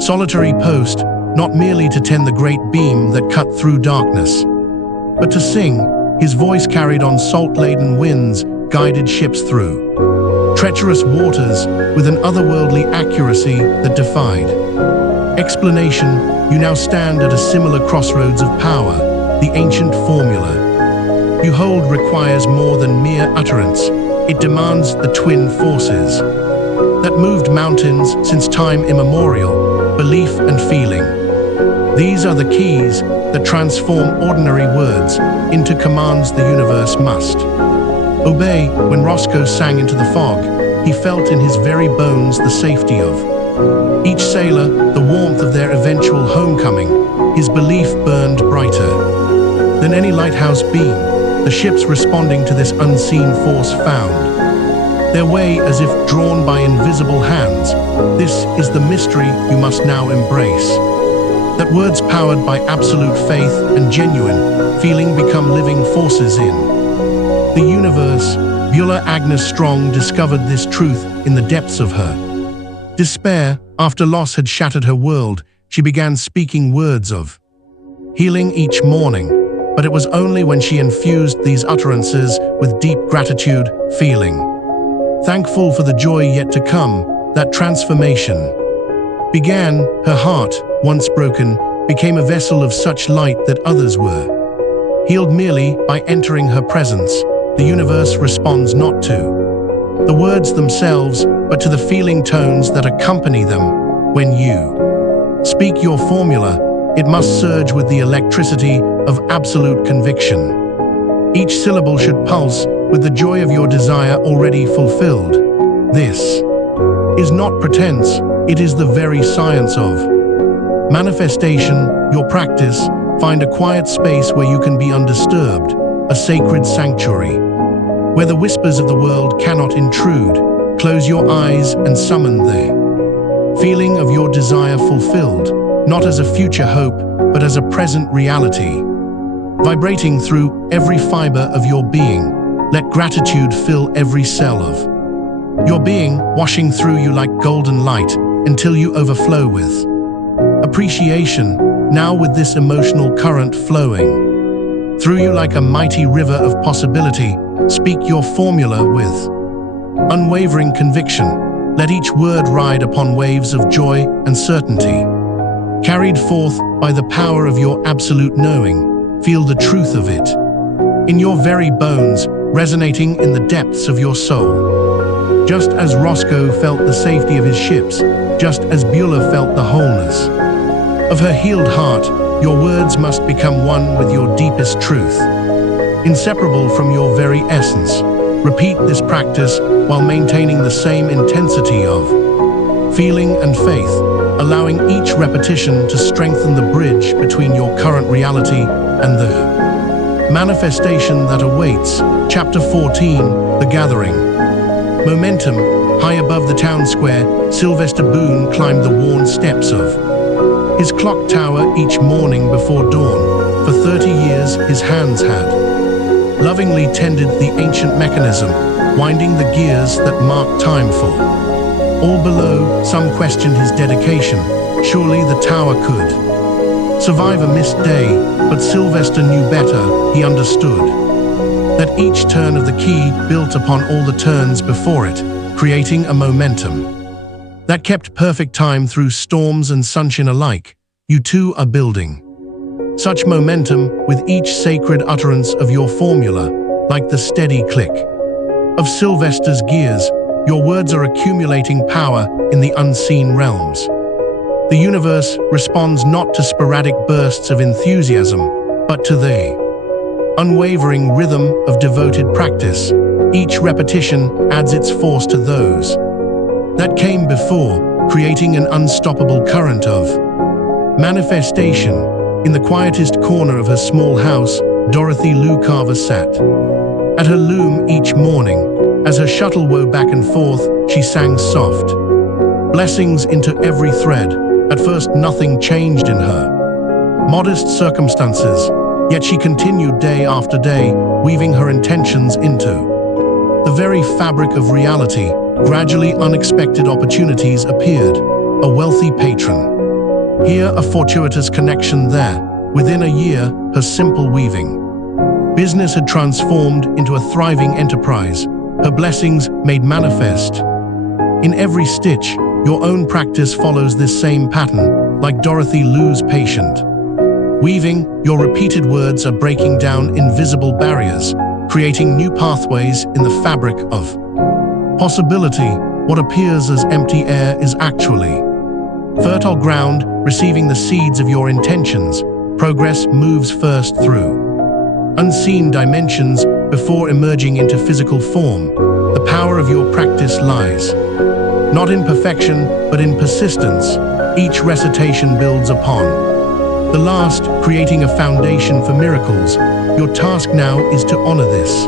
solitary post, not merely to tend the great beam that cut through darkness, but to sing. His voice carried on salt-laden winds, guided ships through treacherous waters with an otherworldly accuracy that defied explanation. You now stand at a similar crossroads of power. The ancient formula you hold requires more than mere utterance. It demands the twin forces that moved mountains since time immemorial: belief and feeling. These are the keys that transform ordinary words into commands the universe must obey. When Roscoe sang into the fog, he felt in his very bones the safety of each sailor, the warmth of their eventual homecoming. His belief burned brighter than any lighthouse beam. The ships responding to this unseen force found their way as if drawn by invisible hands. This is the mystery you must now embrace. That words powered by absolute faith and genuine feeling become living forces in the universe. Beulah Agnes Strong discovered this truth in the depths of her despair. After loss had shattered her world, she began speaking words of healing each morning. But it was only when she infused these utterances with deep gratitude, feeling thankful for the joy yet to come, that transformation began. Her heart, once broken, became a vessel of such light that others were healed merely by entering her presence. The universe responds not to the words themselves, but to the feeling tones that accompany them. When you speak your formula, it must surge with the electricity of absolute conviction. Each syllable should pulse with the joy of your desire already fulfilled. This is not pretense, it is the very science of manifestation. Your practice, find a quiet space where you can be undisturbed, a sacred sanctuary, where the whispers of the world cannot intrude. Close your eyes and summon the feeling of your desire fulfilled. not as a future hope, but as a present reality. Vibrating through every fiber of your being, let gratitude fill every cell of your being, washing through you like golden light until you overflow with appreciation. Now with this emotional current flowing through you like a mighty river of possibility, speak your formula with unwavering conviction. Let each word ride upon waves of joy and certainty. Carried forth by the power of your absolute knowing, feel the truth of it in your very bones, resonating in the depths of your soul. Just as Roscoe felt the safety of his ships, just as Beulah felt the wholeness of her healed heart, your words must become one with your deepest truth, inseparable from your very essence. Repeat this practice while maintaining the same intensity of feeling and faith, allowing each repetition to strengthen the bridge between your current reality and the manifestation that awaits. Chapter 14, The Gathering. Momentum. High above the town square, Sylvester Boone climbed the worn steps of his clock tower each morning before dawn. For 30 years, his hands had lovingly tended the ancient mechanism, winding the gears that marked time for all below. Some questioned his dedication. Surely the tower could survive a missed day, but Sylvester knew better. He understood that each turn of the key built upon all the turns before it, creating a momentum that kept perfect time through storms and sunshine alike. You too are building such momentum with each sacred utterance of your formula, like the steady click of Sylvester's gears. Your words are accumulating power in the unseen realms. The universe responds not to sporadic bursts of enthusiasm, but to the unwavering rhythm of devoted practice. Each repetition adds its force to those that came before, creating an unstoppable current of manifestation. In the quietest corner of her small house, Dorothy Lou Carver sat at her loom each morning. As her shuttle wove back and forth, she sang soft blessings into every thread. At first, nothing changed in her modest circumstances, yet she continued day after day, weaving her intentions into the very fabric of reality. Gradually, unexpected opportunities appeared. A wealthy patron here, a fortuitous connection there. Within a year, her simple weaving business had transformed into a thriving enterprise. Her blessings made manifest in every stitch. Your own practice follows this same pattern, like Dorothy Lou's patient weaving. Your repeated words are breaking down invisible barriers, creating new pathways in the fabric of possibility. What appears as empty air is actually fertile ground, receiving the seeds of your intentions. Progress moves first through unseen dimensions before emerging into physical form. The power of your practice lies not in perfection, but in persistence. Each recitation builds upon the last, creating a foundation for miracles. Your task now is to honor this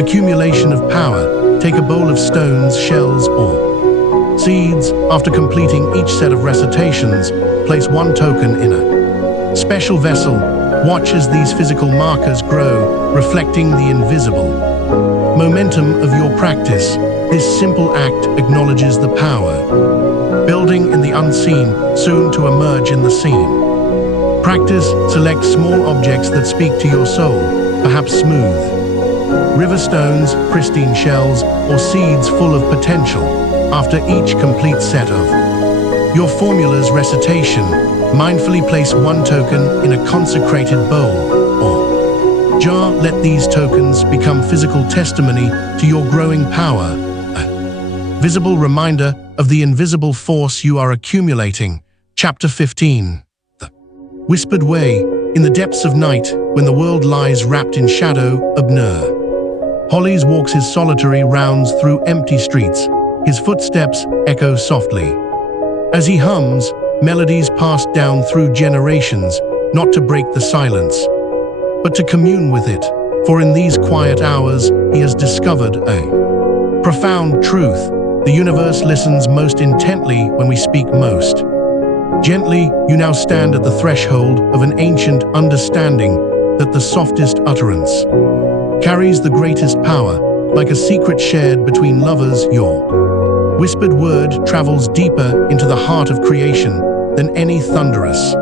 accumulation of power. Take a bowl of stones, shells, or seeds. After completing each set of recitations, place one token in a special vessel. Watch as these physical markers grow, reflecting the invisible momentum of your practice. This simple act acknowledges the power building in the unseen, soon to emerge in the seen. Practice. Select small objects that speak to your soul, perhaps smooth river stones, pristine shells, or seeds full of potential. After each complete set of your formula's recitation, mindfully place one token in a consecrated bowl or jar. Let these tokens become physical testimony to your growing power, a visible reminder of the invisible force you are accumulating. Chapter 15. The Whispered Way. In the depths of night, when the world lies wrapped in shadow, Abner Hollis walks his solitary rounds through empty streets. His footsteps echo softly as he hums melodies passed down through generations, not to break the silence, but to commune with it. For in these quiet hours, he has discovered a profound truth. The universe listens most intently when we speak most Gently, you now stand at the threshold of an ancient understanding that the softest utterance carries the greatest power, like a secret shared between lovers. Your whispered word travels deeper into the heart of creation than any thunderous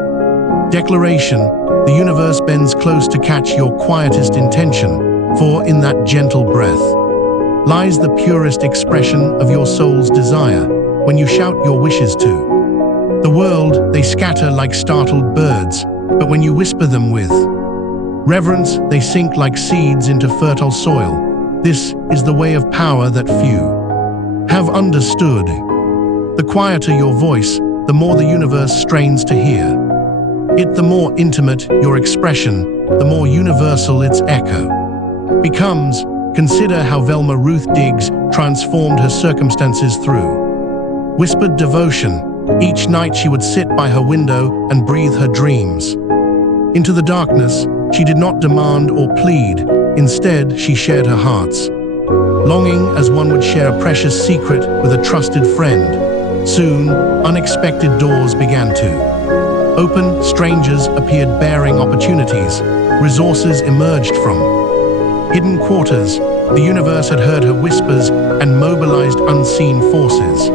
declaration. The universe bends close to catch your quietest intention, for in that gentle breath lies the purest expression of your soul's desire. When you shout your wishes to the world, they scatter like startled birds, but when you whisper them with reverence, they sink like seeds into fertile soil. This is the way of power that few have understood. The quieter your voice, the more the universe strains to hear it. The more intimate your expression, the more universal its echo becomes. Consider how Velma Ruth Diggs transformed her circumstances through whispered devotion. Each night she would sit by her window and breathe her dreams into the darkness. She did not demand or plead. Instead, she shared her heart's longing as one would share a precious secret with a trusted friend. Soon, unexpected doors began to open. Strangers appeared bearing opportunities. Resources emerged from hidden quarters. The universe had heard her whispers and mobilized unseen forces.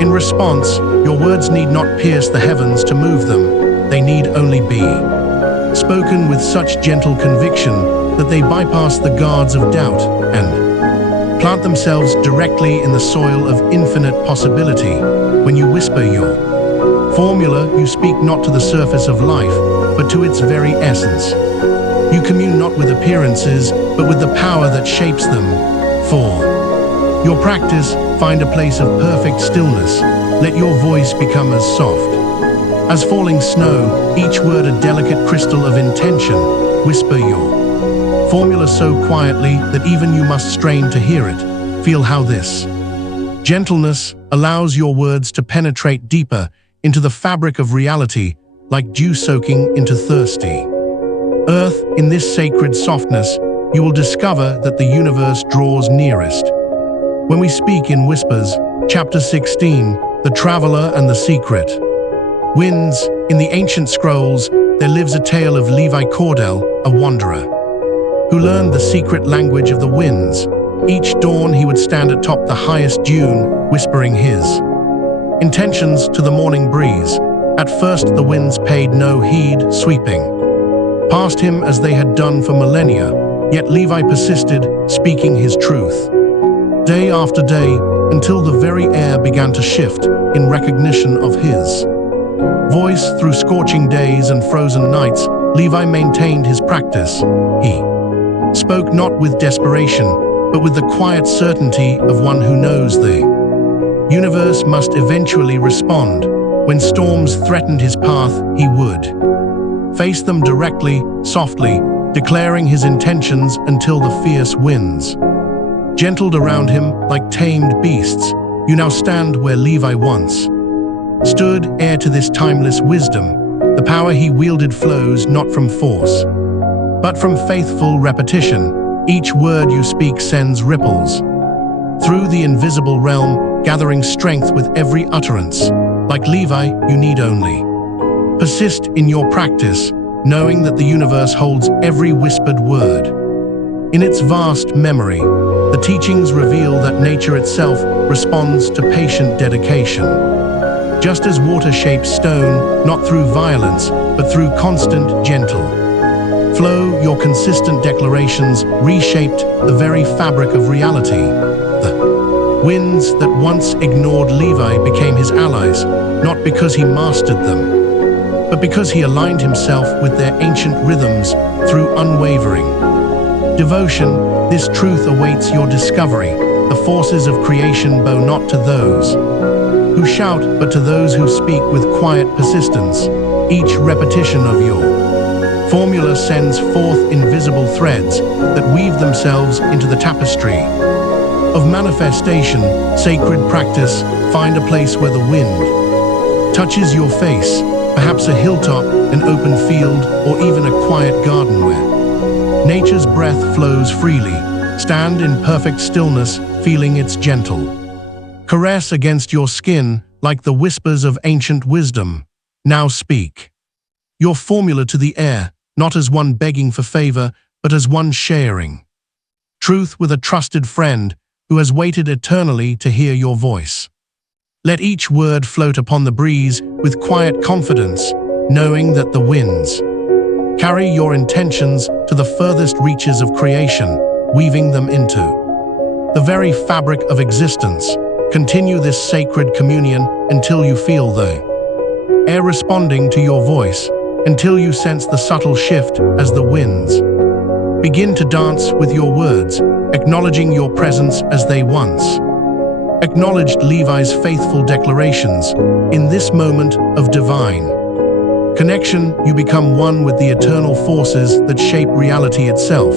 In response, your words need not pierce the heavens to move them. They need only be spoken with such gentle conviction that they bypass the guards of doubt and plant themselves directly in the soil of infinite possibility. When you whisper your formula, you speak not to the surface of life, but to its very essence. You commune not with appearances, but with the power that shapes them. For your practice, find a place of perfect stillness. Let your voice become as soft as falling snow, each word a delicate crystal of intention. Whisper your formula so quietly that even you must strain to hear it. Feel how this gentleness allows your words to penetrate deeper into the fabric of reality, like dew soaking into thirsty earth. In this sacred softness, you will discover that the universe draws nearest when we speak in whispers. Chapter 16, The Traveler and the Secret. Winds. In the ancient scrolls, there lives a tale of Levi Cordell, a wanderer who learned the secret language of the winds. Each dawn he would stand atop the highest dune, whispering his intentions to the morning breeze. At first the winds paid no heed, sweeping past him as they had done for millennia. Yet Levi persisted, speaking his truth day after day, until the very air began to shift in recognition of his voice. Through scorching days and frozen nights, Levi maintained his practice. He spoke not with desperation, but with the quiet certainty of one who knows the universe must eventually respond. When storms threatened his path, he would face them directly, softly, declaring his intentions until the fierce winds gentled around him like tamed beasts. You now stand where Levi once stood, heir to this timeless wisdom. The power he wielded flows not from force, but from faithful repetition. Each word you speak sends ripples through the invisible realm, gathering strength with every utterance. Like Levi, you need only persist in your practice, knowing that the universe holds every whispered word in its vast memory. The teachings reveal that nature itself responds to patient dedication. Just as water shapes stone, not through violence, but through constant, gentle flow, your consistent declarations reshaped the very fabric of reality. The winds that once ignored Levi became his allies, not because he mastered them, but because he aligned himself with their ancient rhythms through unwavering devotion. This truth awaits your discovery. The forces of creation bow not to those who shout, but to those who speak with quiet persistence. Each repetition of your formula sends forth invisible threads that weave themselves into the tapestry of manifestation. Sacred practice. Find a place where the wind touches your face, perhaps a hilltop, an open field, or even a quiet garden where nature's breath flows freely. Stand in perfect stillness, feeling its gentle caress against your skin like the whispers of ancient wisdom. Now speak. Your formula to the air, not as one begging for favor, but as one sharing truth with a trusted friend who has waited eternally to hear your voice. Let each word float upon the breeze with quiet confidence, knowing that the winds carry your intentions to the furthest reaches of creation, weaving them into the very fabric of existence. Continue this sacred communion until you feel the air responding to your voice, until you sense the subtle shift as the winds begin to dance with your words, acknowledging your presence as they once acknowledged Levi's faithful declarations. In this moment of divine connection, you become one with the eternal forces that shape reality itself.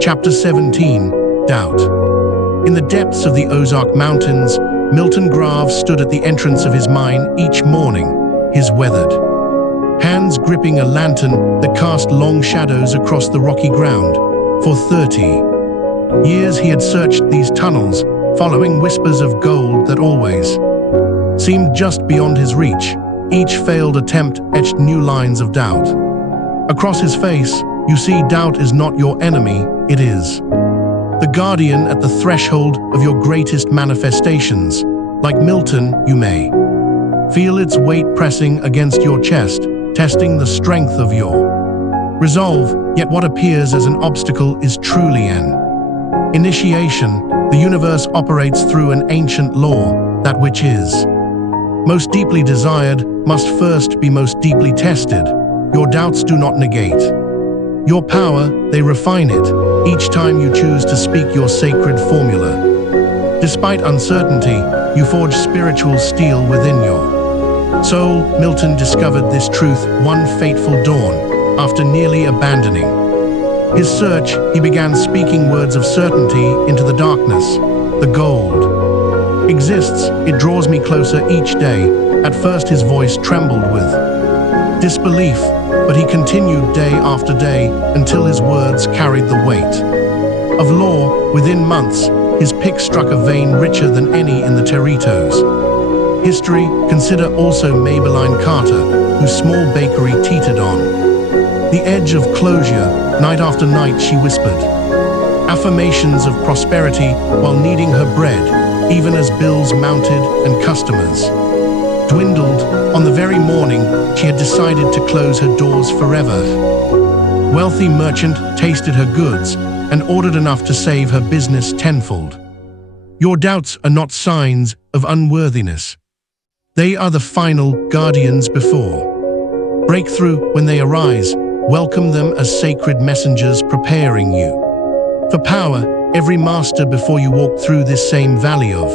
Chapter 17, Doubt. In the depths of the Ozark Mountains, Milton Grave stood at the entrance of his mine each morning, his weathered hands gripping a lantern that cast long shadows across the rocky ground. For 30 years he had searched these tunnels, following whispers of gold that always seemed just beyond his reach. Each failed attempt etched new lines of doubt across his face. You see, doubt is not your enemy, it is the guardian at the threshold of your greatest manifestations. Like Milton, you may feel its weight pressing against your chest, testing the strength of your resolve, yet what appears as an obstacle is truly an initiation. The universe operates through an ancient law: that which is most deeply desired must first be most deeply tested. Your doubts do not negate your power, they refine it, each time you choose to speak your sacred formula. Despite uncertainty, you forge spiritual steel within your soul. Milton discovered this truth one fateful dawn. After nearly abandoning his search, he began speaking words of certainty into the darkness. The gold exists, it draws me closer each day. At first his voice trembled with disbelief, but he continued day after day until his words carried the weight of law. Within months, his pick struck a vein richer than any in the Territos history. Consider also Maybelline Carter, whose small bakery teetered on the edge of closure. Night after night she whispered affirmations of prosperity while kneading her bread, even as bills mounted and customers dwindled. On the very morning she had decided to close her doors forever, wealthy merchant tasted her goods and ordered enough to save her business tenfold. Your doubts are not signs of unworthiness. They are the final guardians before breakthrough. When they arise, welcome them as sacred messengers preparing you for power. Every master before you walked through this same valley of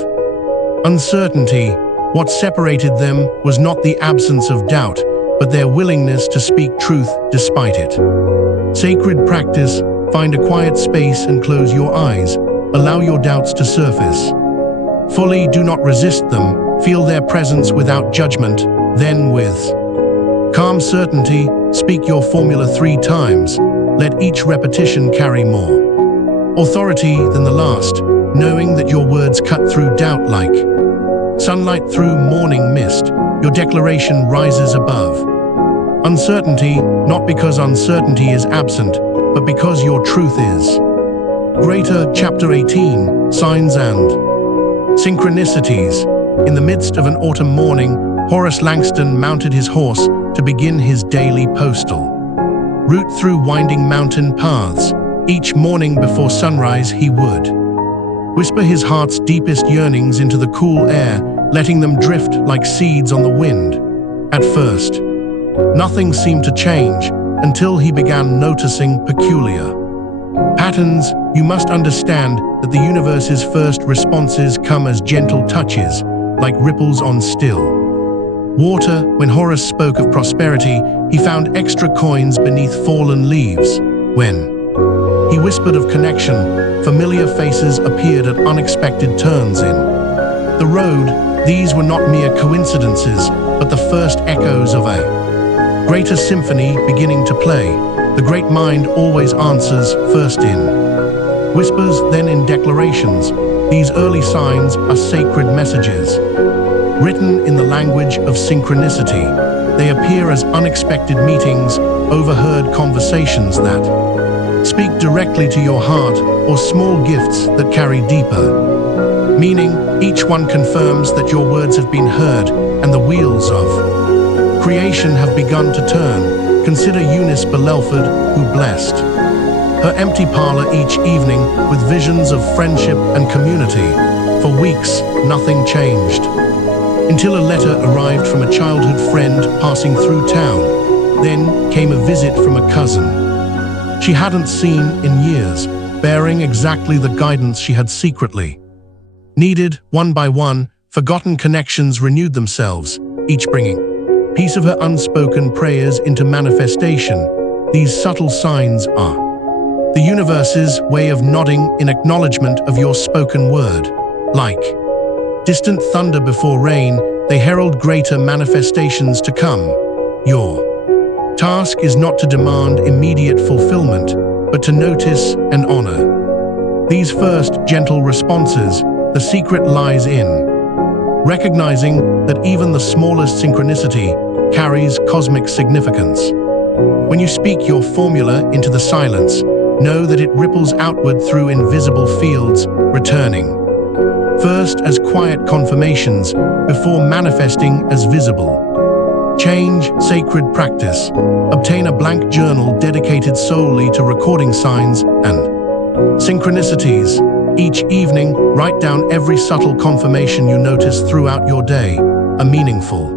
uncertainty. What separated them was not the absence of doubt, but their willingness to speak truth despite it. Sacred practice. Find a quiet space and close your eyes. Allow your doubts to surface fully. Do not resist them. Feel their presence without judgment. Then with calm certainty, speak your formula 3 times. Let each repetition carry more authority than the last, knowing that your words cut through doubt like sunlight through morning mist. Your declaration rises above uncertainty, not because uncertainty is absent, but because your truth is greater. Chapter 18, Signs and Synchronicities. In the midst of an autumn morning, Horace Langston mounted his horse to begin his daily postal route through winding mountain paths. Each morning before sunrise he would whisper his heart's deepest yearnings into the cool air, letting them drift like seeds on the wind. At first, nothing seemed to change until he began noticing peculiar patterns. You must understand that the universe's first responses come as gentle touches, like ripples on still water. When Horace spoke of prosperity, he found extra coins beneath fallen leaves. When he whispered of connection, familiar faces appeared at unexpected turns in the road. These were not mere coincidences, but the first echoes of a greater symphony beginning to play. The great mind always answers first in whispers, then in declarations. These early signs are sacred messages, written in the language of synchronicity. They appear as unexpected meetings, overheard conversations that speak directly to your heart, or small gifts that carry deeper meaning. Each one confirms that your words have been heard and the wheels of creation have begun to turn. Consider Eunice Belelford, who blessed her empty parlor each evening with visions of friendship and community. For weeks, nothing changed, until a letter arrived from a childhood friend passing through town. Then came a visit from a cousin she hadn't seen in years, bearing exactly the guidance she had secretly needed. One by one, forgotten connections renewed themselves, each bringing piece of her unspoken prayers into manifestation. These subtle signs are the universe's way of nodding in acknowledgement of your spoken word. Like distant thunder before rain, they herald greater manifestations to come. Your task is not to demand immediate fulfillment, but to notice and honor these first gentle responses. The secret lies in recognizing that even the smallest synchronicity carries cosmic significance. When you speak your formula into the silence, know that it ripples outward through invisible fields, returning first as quiet confirmations before manifesting as visible change. Sacred practice. Obtain a blank journal dedicated solely to recording signs and synchronicities. Each evening, write down every subtle confirmation you notice throughout your day, a meaningful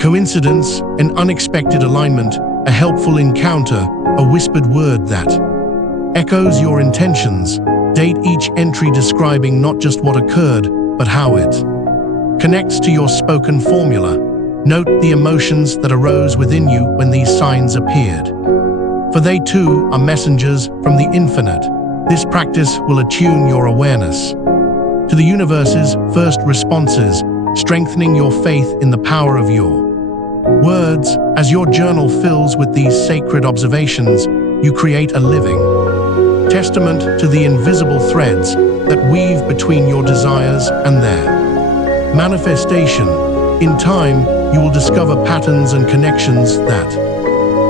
coincidence, an unexpected alignment, a helpful encounter, a whispered word that echoes your intentions. Date each entry describing not just what occurred, but how it connects to your spoken formula. Note the emotions that arose within you when these signs appeared, for they too are messengers from the infinite. This practice will attune your awareness to the universe's first responses, strengthening your faith in the power of your words. As your journal fills with these sacred observations, you create a living testament to the invisible threads that weave between your desires and their manifestation. In time, you will discover patterns and connections that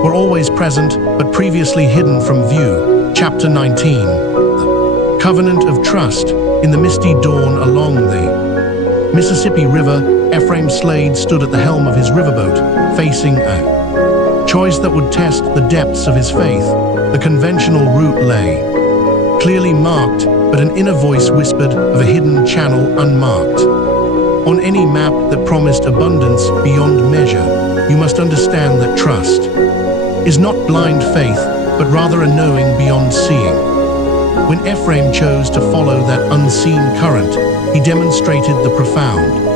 were always present but previously hidden from view. Chapter 19. The Covenant of Trust. In the misty dawn along the Mississippi River, Ephraim Slade stood at the helm of his riverboat, facing a choice that would test the depths of his faith. The conventional route lay clearly marked, but an inner voice whispered of a hidden channel unmarked on any map that promised abundance beyond measure. You must understand that trust is not blind faith, but rather a knowing beyond seeing. When Ephraim chose to follow that unseen current, he demonstrated the profound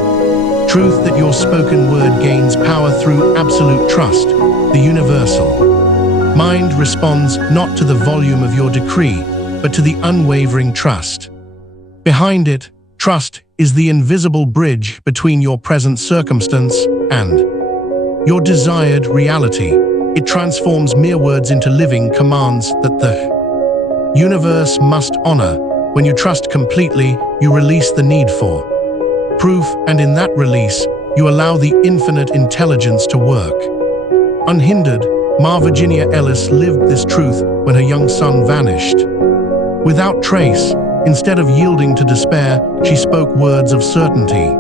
truth that your spoken word gains power through absolute trust. The universal mind responds not to the volume of your decree, but to the unwavering trust behind it. Trust is the invisible bridge between your present circumstance and your desired reality. It transforms mere words into living commands that the universe must honor. When you trust completely, you release the need for proof, and in that release, you allow the infinite intelligence to work unhindered. Virginia Ellis lived this truth when her young son vanished without trace. Instead of yielding to despair, she spoke words of certainty.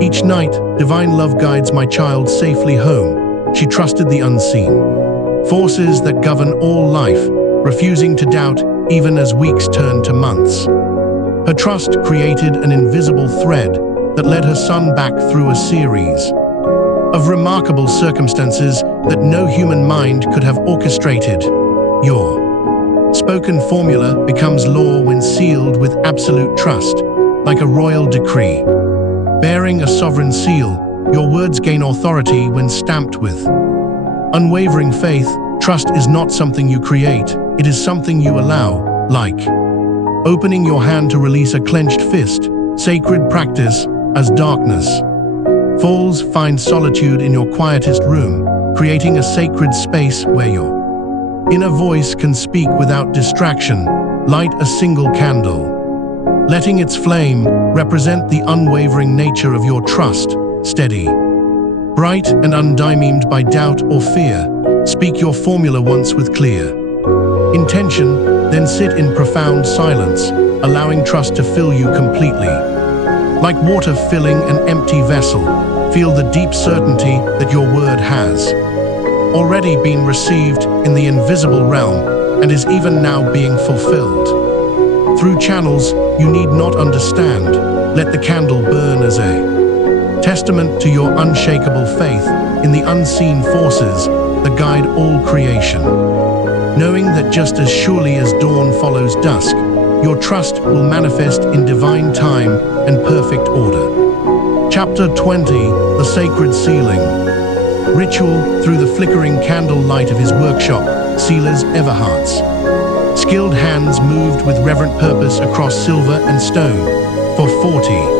Each night, divine love guides my child safely home. She trusted the unseen forces that govern all life, refusing to doubt even as weeks turned to months. Her trust created an invisible thread that led her son back through a series of remarkable circumstances that no human mind could have orchestrated. Your spoken formula becomes law when sealed with absolute trust, like a royal decree. Bearing a sovereign seal, your words gain authority when stamped with unwavering faith. Trust is not something you create, it is something you allow, like opening your hand to release a clenched fist. Sacred practice. As darkness falls, find solitude in your quietest room, creating a sacred space where your inner voice can speak without distraction. Light a single candle, letting its flame represent the unwavering nature of your trust. Steady Bright and undimemed by doubt or fear, speak your formula once with clear intention, then sit in profound silence, allowing trust to fill you completely. Like water filling an empty vessel, feel the deep certainty that your word has already been received in the invisible realm and is even now being fulfilled. Through channels you need not understand, let the candle burn as a testament to your unshakable faith in the unseen forces that guide all creation. Knowing that just as surely as dawn follows dusk, your trust will manifest in divine time and perfect order. Chapter 20, The Sacred Sealing. Ritual through the flickering candle light of his workshop, Sealers Everhart's skilled hands moved with reverent purpose across silver and stone. For 40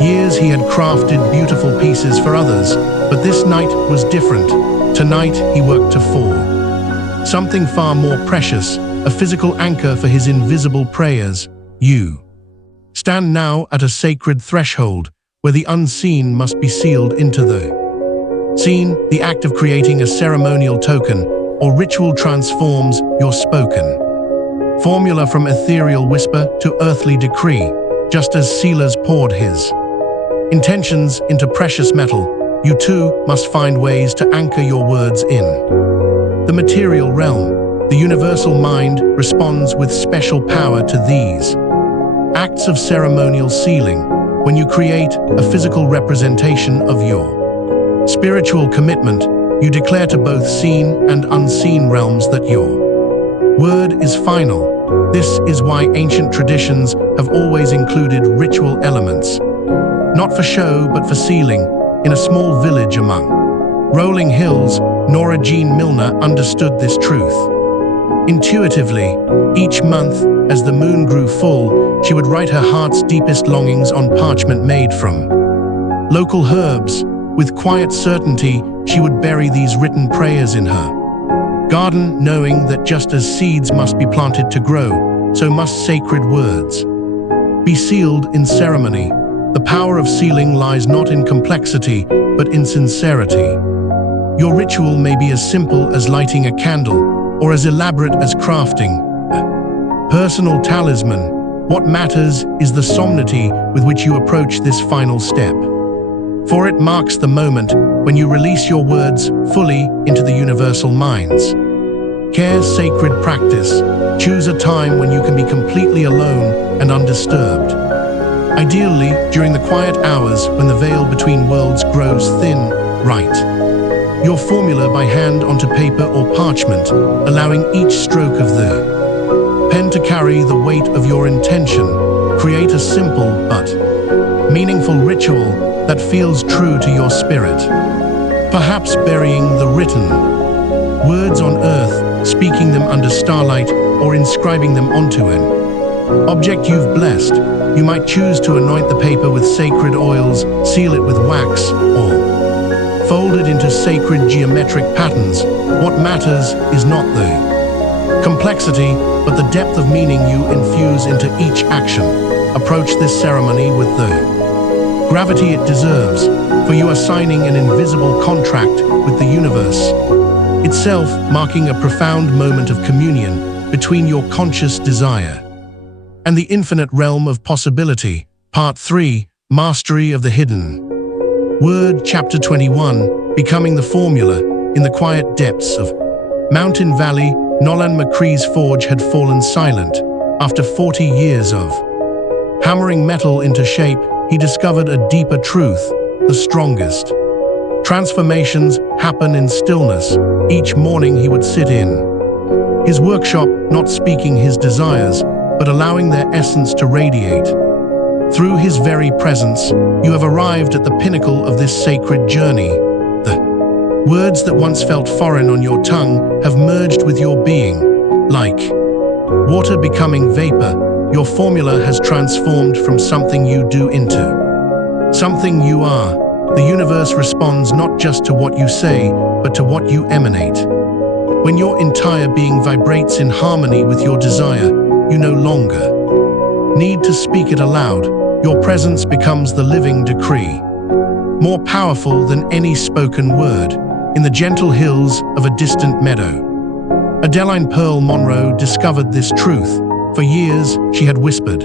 years he had crafted beautiful pieces for others, but this night was different. Tonight he worked to form something far more precious, a physical anchor for his invisible prayers. You stand now at a sacred threshold where the unseen must be sealed into the seen. The act of creating a ceremonial token or ritual transforms your spoken formula from ethereal whisper to earthly decree. Just as Sealers poured his intentions into precious metal, you too must find ways to anchor your words in the material realm. The universal mind responds with special power to these acts of ceremonial sealing. When you create a physical representation of your spiritual commitment, you declare to both seen and unseen realms that your word is final. This is why ancient traditions have always included ritual elements, not for show but for sealing. In a small village among rolling hills, Nora Jean Milner understood this truth. Intuitively, each month, as the moon grew full, she would write her heart's deepest longings on parchment made from local herbs. With quiet certainty, she would bury these written prayers in her garden, knowing that just as seeds must be planted to grow, so must sacred words be sealed in ceremony. The power of sealing lies not in complexity, but in sincerity. Your ritual may be as simple as lighting a candle, or as elaborate as crafting a personal talisman. What matters is the solemnity with which you approach this final step, for it marks the moment when you release your words fully into the universal minds. Care sacred practice. Choose a time when you can be completely alone and undisturbed. Ideally, during the quiet hours when the veil between worlds grows thin. Write your formula by hand onto paper or parchment, allowing each stroke of the pen to carry the weight of your intention. Create a simple but meaningful ritual that feels true to your spirit. Perhaps burying the written words on earth, speaking them under starlight, or inscribing them onto an object you've blessed. You might choose to anoint the paper with sacred oils, seal it with wax, or fold it into sacred geometric patterns. What matters is not the complexity, but the depth of meaning you infuse into each action. Approach this ceremony with the gravity it deserves, for you are signing an invisible contract with the universe itself, marking a profound moment of communion between your conscious desire and the infinite realm of possibility. Part 3, Mastery of the Hidden Word. Chapter 21, Becoming the Formula. In the quiet depths of Mountain Valley, Nolan McCree's forge had fallen silent. After 40 years of hammering metal into shape, he discovered a deeper truth: the strongest transformations happen in stillness. Each morning he would sit in his workshop, not speaking his desires, but allowing their essence to radiate. Through his very presence, you have arrived at the pinnacle of this sacred journey. The words that once felt foreign on your tongue have merged with your being. Like water becoming vapor, your formula has transformed from something you do into something you are. The universe responds not just to what you say, but to what you emanate. When your entire being vibrates in harmony with your desire, you no longer need to speak it aloud. Your presence becomes the living decree. more powerful than any spoken word, in the gentle hills of a distant meadow. Adeline Pearl Monroe discovered this truth. For years, she had whispered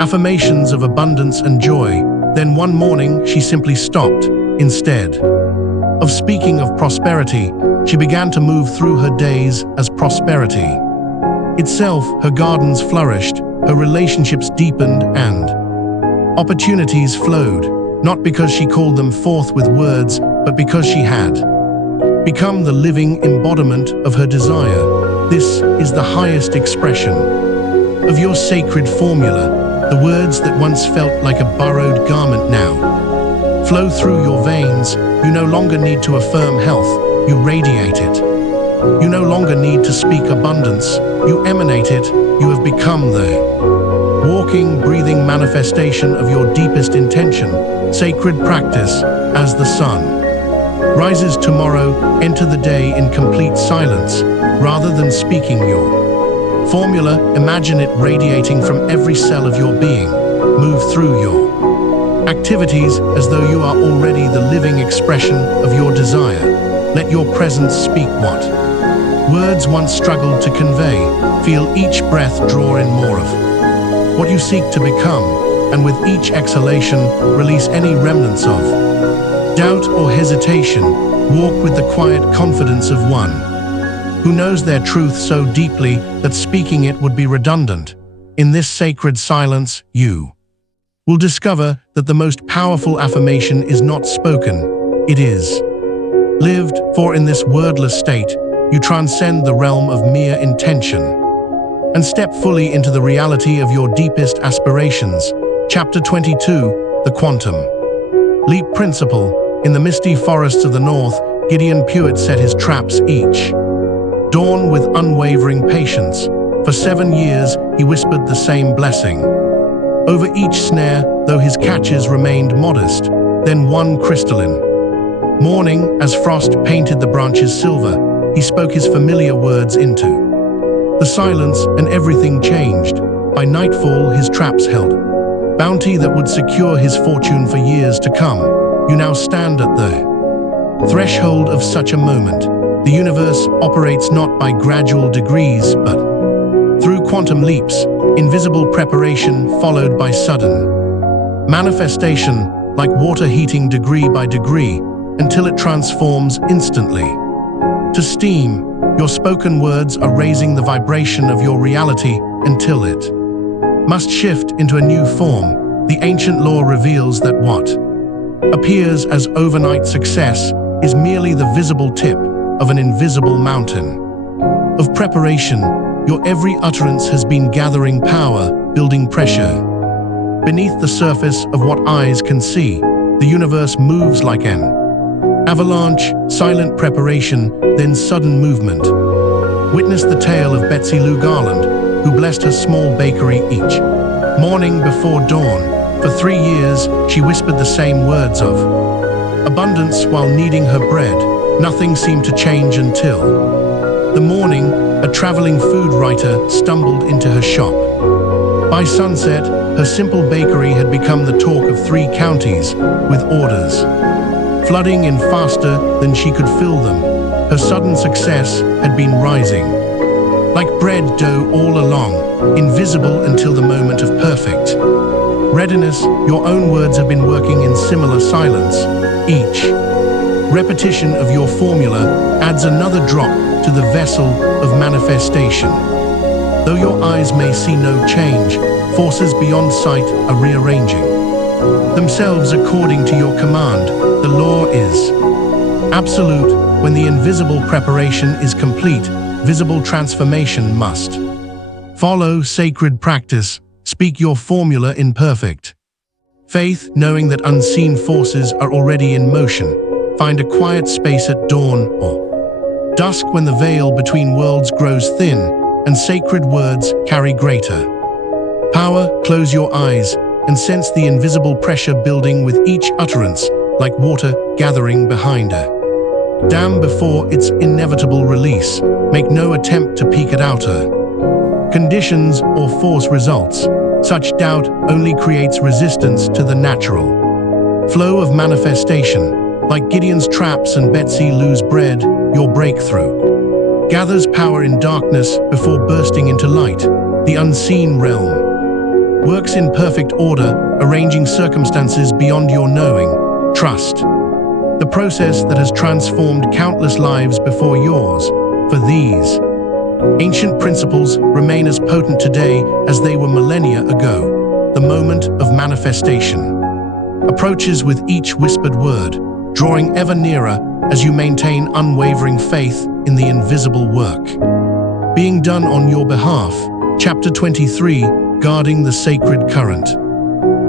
affirmations of abundance and joy. Then one morning, she simply stopped. Instead of speaking of prosperity, she began to move through her days as prosperity itself. Her gardens flourished, her relationships deepened, and opportunities flowed, not because she called them forth with words, but because she had become the living embodiment of her desire. This is the highest expression of your sacred formula. The words that once felt like a borrowed garment now flow through your veins. You no longer need to affirm health, you radiate it. You no longer need to speak abundance, you emanate it. You have become the walking, breathing manifestation of your deepest intention. Sacred practice. As the sun rises tomorrow, enter the day in complete silence. Rather than speaking your formula, imagine it radiating from every cell of your being. Move through your activities as though you are already the living expression of your desire. Let your presence speak what words once struggled to convey. Feel each breath draw in more of what you seek to become, and with each exhalation, release any remnants of doubt or hesitation. Walk with the quiet confidence of one who knows their truth so deeply that speaking it would be redundant. In this sacred silence, you will discover that the most powerful affirmation is not spoken, it is lived. For in this wordless state, you transcend the realm of mere intention and step fully into the reality of your deepest aspirations. Chapter 22, The Quantum Leap Principle. In the misty forests of the north, Gideon Puett set his traps each dawn with unwavering patience. For 7 years, he whispered the same blessing over each snare, though his catches remained modest. Then one crystalline morning, as frost painted the branches silver, he spoke his familiar words into the silence, and everything changed. By nightfall, his traps held bounty that would secure his fortune for years to come. You now stand at the threshold of such a moment. The universe operates not by gradual degrees, but through quantum leaps, invisible preparation followed by sudden manifestation, like water heating degree by degree, until it transforms instantly to steam. Your spoken words are raising the vibration of your reality until it must shift into a new form. The ancient law reveals that what appears as overnight success is merely the visible tip of an invisible mountain of preparation. Your every utterance has been gathering power, building pressure beneath the surface of what eyes can see. The universe moves like an avalanche, silent preparation, then sudden movement. Witness the tale of Betsy Lou Garland, who blessed her small bakery each morning before dawn. For 3 years, she whispered the same words of abundance while kneading her bread. Nothing seemed to change until the morning a traveling food writer stumbled into her shop. By sunset, her simple bakery had become the talk of 3 counties, with orders flooding in faster than she could fill them. Her sudden success had been rising like bread dough all along, invisible until the moment of perfect readiness. Your own words have been working in similar silence. Each repetition of your formula adds another drop to the vessel of manifestation. Though your eyes may see no change, forces beyond sight are rearranging themselves according to your command. The law is absolute. When the invisible preparation is complete, visible transformation must follow. Sacred practice. Speak your formula in perfect faith, knowing that unseen forces are already in motion. Find a quiet space at dawn or dusk when the veil between worlds grows thin and sacred words carry greater power. Close your eyes and sense the invisible pressure building with each utterance, like water gathering behind a dam before its inevitable release. Make no attempt to peek at outer conditions or force results. Such doubt only creates resistance to the natural Flow of manifestation. Like Gideon's traps and Betsy Lou's bread, your breakthrough gathers power in darkness before bursting into light. The unseen realm works in perfect order, arranging circumstances beyond your knowing. Trust the process that has transformed countless lives before yours. For these ancient principles remain as potent today as they were millennia ago. The moment of manifestation approaches with each whispered word, drawing ever nearer as you maintain unwavering faith in the invisible work being done on your behalf. Chapter 23, Guarding the Sacred Current.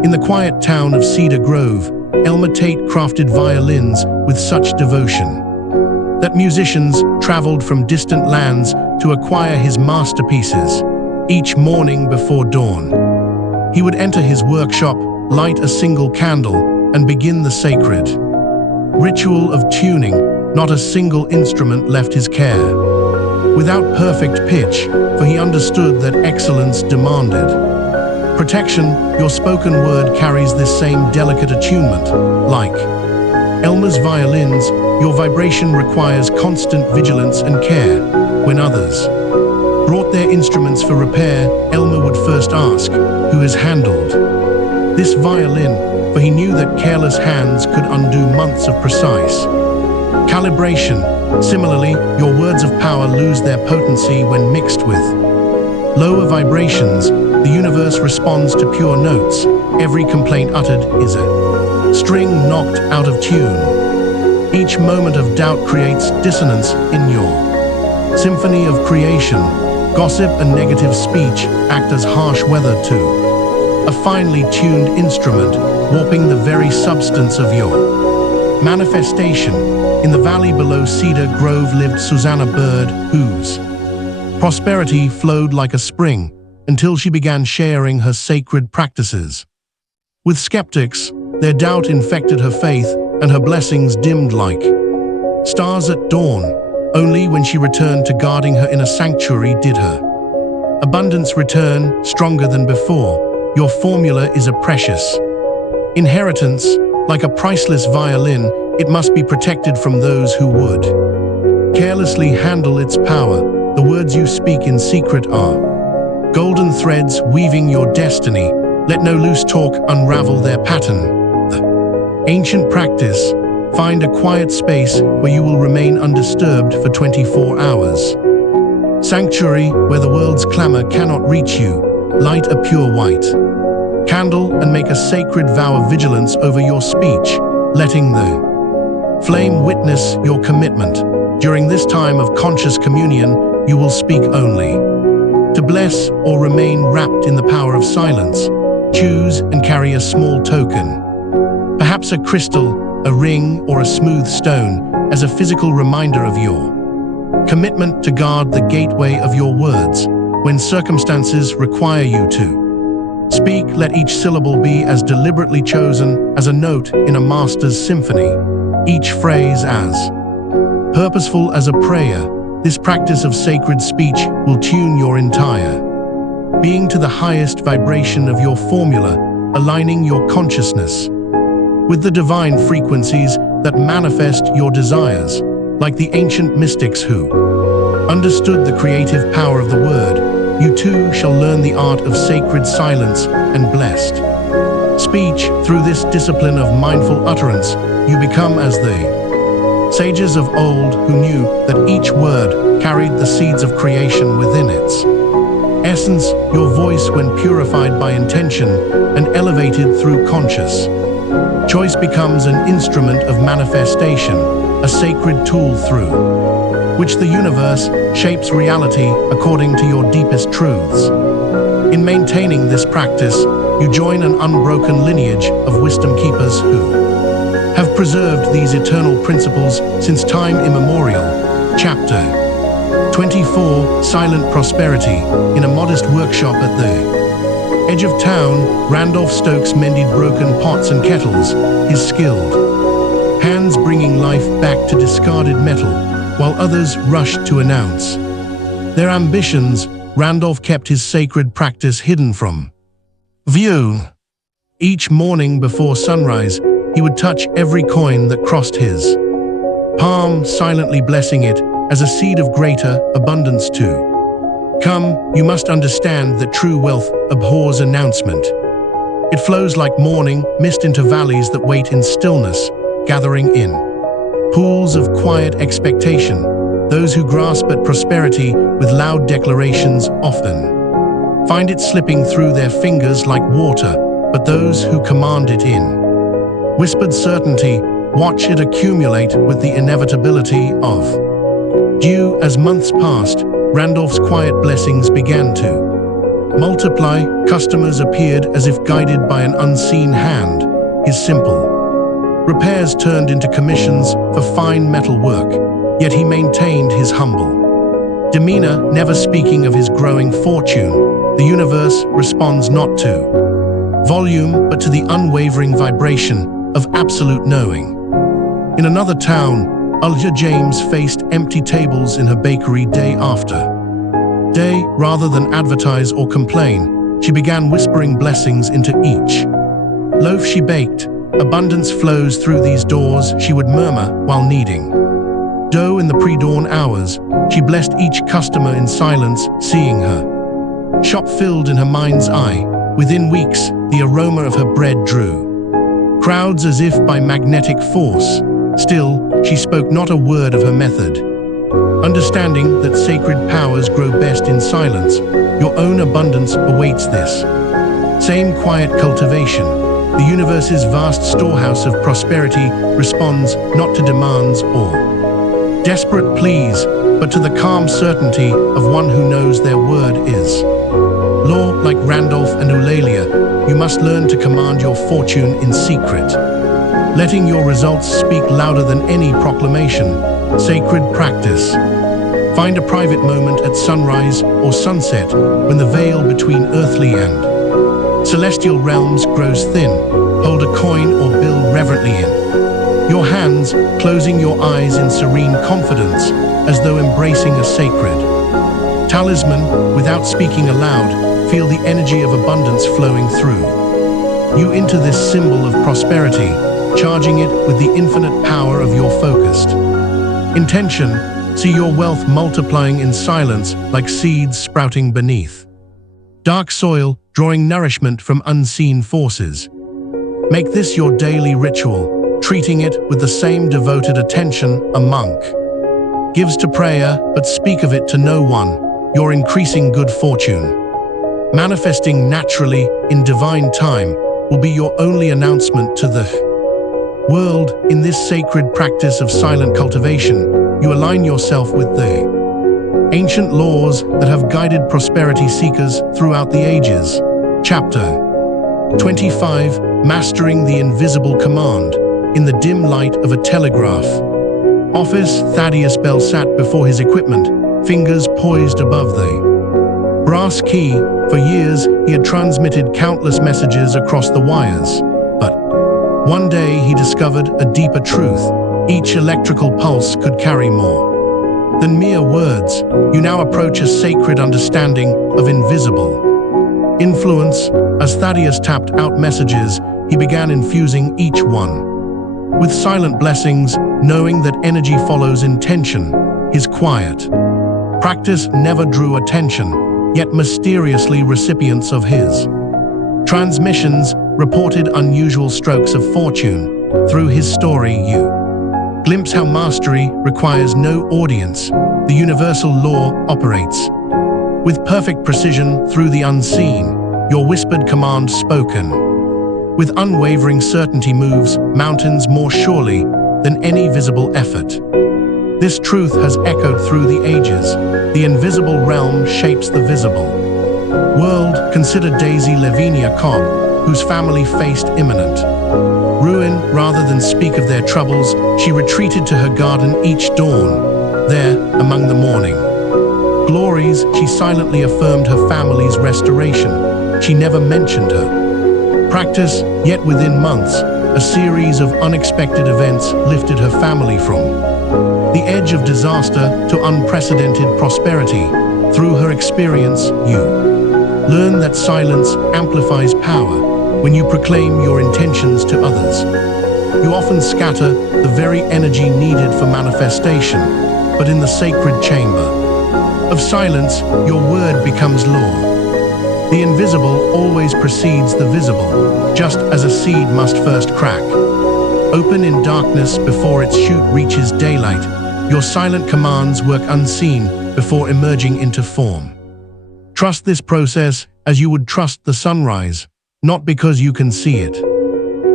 In the quiet town of Cedar Grove, Elmer Tate crafted violins with such devotion that musicians traveled from distant lands to acquire his masterpieces. Each morning before dawn, he would enter his workshop, light a single candle, and begin the sacred ritual of tuning. Not a single instrument left his care without perfect pitch, for he understood that excellence demanded protection. Your spoken word carries this same delicate attunement. Like Elmer's violins, your vibration requires constant vigilance and care. When others brought their instruments for repair, Elmer would first ask, "Who has handled this violin?" For he knew that careless hands could undo months of precise calibration. Similarly, your words of power lose their potency when mixed with lower vibrations. The universe responds to pure notes. Every complaint uttered is a string knocked out of tune. Each moment of doubt creates dissonance in your symphony of creation. Gossip and negative speech act as harsh weather too, a finely tuned instrument, warping the very substance of your manifestation. In the valley below Cedar Grove lived Susanna Bird, whose prosperity flowed like a spring until she began sharing her sacred practices with skeptics. Their doubt infected her faith, and her blessings dimmed like stars at dawn. Only when she returned to guarding her inner sanctuary did her abundance return, stronger than before. Your formula is a precious inheritance. Like a priceless violin, it must be protected from those who would carelessly handle its power. The words you speak in secret are golden threads weaving your destiny. Let no loose talk unravel their pattern. The ancient practice. Find a quiet space where you will remain undisturbed for 24 hours. Sanctuary, where the world's clamor cannot reach you. Light a pure white candle and make a sacred vow of vigilance over your speech, letting the flame witness your commitment. During this time of conscious communion, you will speak only to bless or remain wrapped in the power of silence. Choose and carry a small token, perhaps a crystal, a ring, or a smooth stone, as a physical reminder of your commitment to guard the gateway of your words. When circumstances require you to speak, let each syllable be as deliberately chosen as a note in a master's symphony, each phrase as purposeful as a prayer. This practice of sacred speech will tune your entire being to the highest vibration of your formula, aligning your consciousness with the divine frequencies that manifest your desires. Like the ancient mystics who understood the creative power of the word, you too shall learn the art of sacred silence and blessed speech. Through this discipline of mindful utterance, you become as the sages of old who knew that each word carried the seeds of creation within its essence. Your voice, when purified by intention and elevated through conscious choice, becomes an instrument of manifestation, a sacred tool through which the universe shapes reality according to your deepest truths. In maintaining this practice, you join an unbroken lineage of wisdom keepers who have preserved these eternal principles since time immemorial. Chapter 24, Silent Prosperity. In a modest workshop at the edge of town, Randolph Stokes mended broken pots and kettles, his skilled hands bringing life back to discarded metal, while others rushed to announce their ambitions. Randolph kept his sacred practice hidden from view. Each morning before sunrise, he would touch every coin that crossed his palm, silently blessing it as a seed of greater abundance too. Come, you must understand that true wealth abhors announcement. It flows like morning mist into valleys that wait in stillness, gathering in pools of quiet expectation. Those who grasp at prosperity with loud declarations often find it slipping through their fingers like water, but those who command it in whispered certainty watch it accumulate with the inevitability of dew. As months passed, Randolph's quiet blessings began to multiply. Customers appeared as if guided by an unseen hand. His simple repairs turned into commissions for fine metal work, yet he maintained his humble demeanor, never speaking of his growing fortune. The universe responds not to volume, but to the unwavering vibration of absolute knowing. In another town, Ulja James faced empty tables in her bakery day after day. Rather than advertise or complain, she began whispering blessings into each loaf she baked. Abundance flows through these doors, she would murmur while kneading dough in the pre-dawn hours. She blessed each customer in silence, seeing her shop filled in her mind's eye. Within weeks, the aroma of her bread drew crowds as if by magnetic force. Still, she spoke not a word of her method, understanding that sacred powers grow best in silence. Your own abundance awaits this same quiet cultivation. The universe's vast storehouse of prosperity responds not to demands or desperate pleas, but to the calm certainty of one who knows their word is law. Like Randolph and Eulalia, you must learn to command your fortune in secret, letting your results speak louder than any proclamation. Sacred practice. Find a private moment at sunrise or sunset when the veil between earthly and celestial realms grows thin. Hold a coin or bill reverently in your hands, closing your eyes in serene confidence as though embracing a sacred talisman. Without speaking aloud, feel the energy of abundance flowing through you into this symbol of prosperity, charging it with the infinite power of your focused intention. See your wealth multiplying in silence like seeds sprouting beneath dark soil, drawing nourishment from unseen forces. Make this your daily ritual, treating it with the same devoted attention a monk gives to prayer, but speak of it to no one. Your increasing good fortune, manifesting naturally in divine time, will be your only announcement to the world. In this sacred practice of silent cultivation, you align yourself with the ancient laws that have guided prosperity seekers throughout the ages. Chapter 25. Mastering the Invisible Command. In the dim light of a telegraph office, Thaddeus Bell sat before his equipment, fingers poised above the brass key. For years, he had transmitted countless messages across the wires. But one day he discovered a deeper truth. Each electrical pulse could carry more than mere words. You now approach a sacred understanding of invisible influence. As Thaddeus tapped out messages, he began infusing each one with silent blessings, knowing that energy follows intention. His quiet practice never drew attention, yet mysteriously recipients of his transmissions reported unusual strokes of fortune. Through his story, you glimpse how mastery requires no audience. The universal law operates with perfect precision through the unseen. Your whispered command spoken with unwavering certainty moves mountains more surely than any visible effort. This truth has echoed through the ages. The invisible realm shapes the visible world. Consider Daisy Lavinia Cobb, whose family faced imminent ruin. Rather than speak of their troubles, she retreated to her garden each dawn. There, among the morning glories, she silently affirmed her family's restoration. She never mentioned her practice, yet within months, a series of unexpected events lifted her family from the edge of disaster to unprecedented prosperity. Through her experience, you learn that silence amplifies power. When you proclaim your intentions to others, you often scatter the very energy needed for manifestation, but in the sacred chamber of silence, your word becomes law. The invisible always precedes the visible, just as a seed must first crack. Open in darkness before its shoot reaches daylight, your silent commands work unseen before emerging into form. Trust this process as you would trust the sunrise, not because you can see it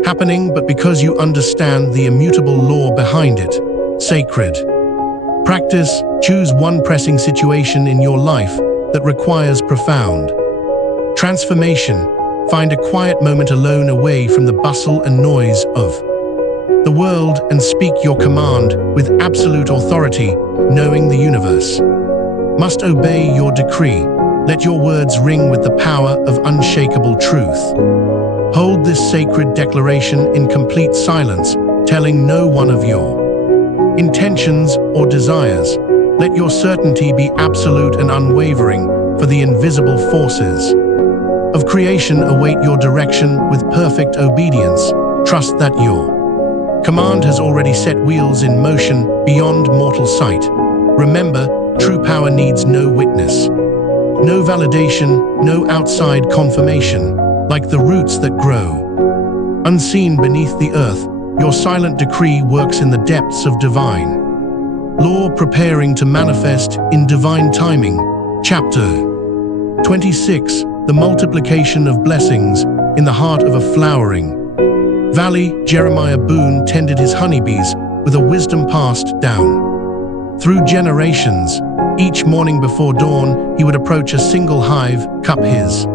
happening, but because you understand the immutable law behind it. Sacred practice. Choose one pressing situation in your life that requires profound transformation. Find a quiet moment alone, away from the bustle and noise of the world, and speak your command with absolute authority, knowing the universe must obey your decree. Let your words ring with the power of unshakable truth. Hold this sacred declaration in complete silence, telling no one of your intentions or desires. Let your certainty be absolute and unwavering, for the invisible forces of creation await your direction with perfect obedience. Trust that your command has already set wheels in motion beyond mortal sight. Remember, true power needs no witness, no validation, no outside confirmation. Like the roots that grow unseen beneath the earth, your silent decree works in the depths of divine law, preparing to manifest in divine timing. Chapter 26. The multiplication of blessings. In the heart of a flowering valley, Jeremiah Boone tended his honeybees with a wisdom passed down through generations. Each morning before dawn, he would approach a single hive, cup his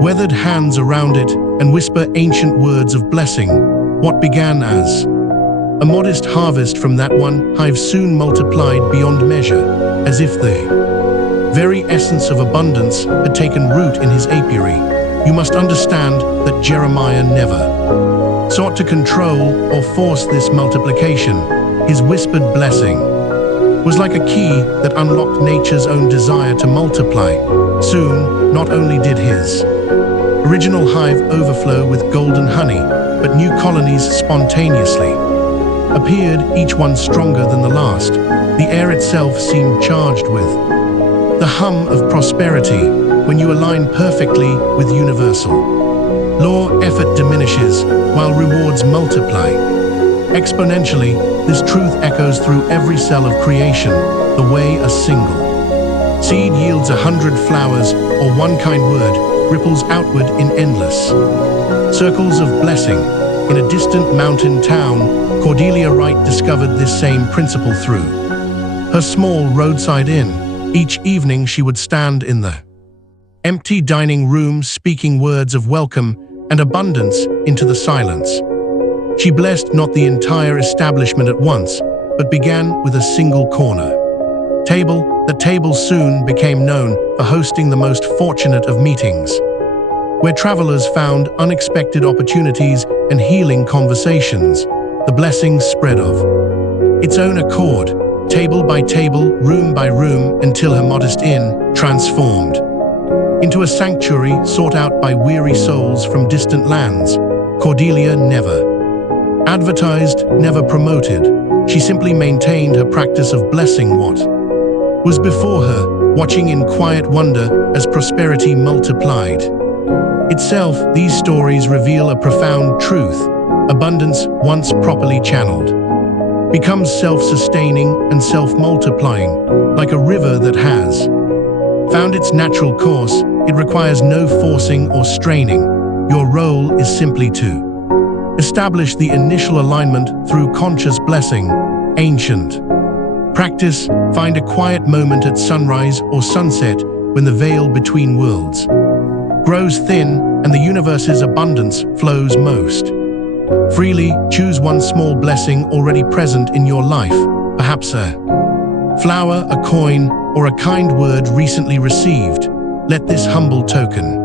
weathered hands around it, and whisper ancient words of blessing. What began as a modest harvest from that one hive soon multiplied beyond measure, as if the very essence of abundance had taken root in his apiary. You must understand that Jeremiah never sought to control or force this multiplication. His whispered blessing was like a key that unlocked nature's own desire to multiply. Soon, not only did his original hive overflow with golden honey, but new colonies spontaneously appeared, each one stronger than the last. The air itself seemed charged with the hum of prosperity. When you align perfectly with universal law, effort diminishes while rewards multiply exponentially. This truth echoes through every cell of creation, the way a single seed yields 100 flowers, or one kind word ripples outward in endless circles of blessing. In a distant mountain town, Cordelia Wright discovered this same principle through her small roadside inn. Each evening she would stand in the empty dining room, speaking words of welcome and abundance into the silence. She blessed not the entire establishment at once, but began with a single corner table. The table soon became known for hosting the most fortunate of meetings, where travelers found unexpected opportunities and healing conversations. The blessings spread of its own accord, table by table, room by room, until her modest inn transformed into a sanctuary sought out by weary souls from distant lands. Cordelia never advertised, never promoted. She simply maintained her practice of blessing what was before her, watching in quiet wonder as prosperity multiplied itself. These stories reveal a profound truth. Abundance, once properly channeled, becomes self-sustaining and self-multiplying. Like a river that has found its natural course, it requires no forcing or straining. Your role is simply to establish the initial alignment through conscious blessing. Ancient practice. Find a quiet moment at sunrise or sunset when the veil between worlds grows thin and the universe's abundance flows most freely. Choose one small blessing already present in your life, perhaps a flower, a coin, or a kind word recently received. Let this humble token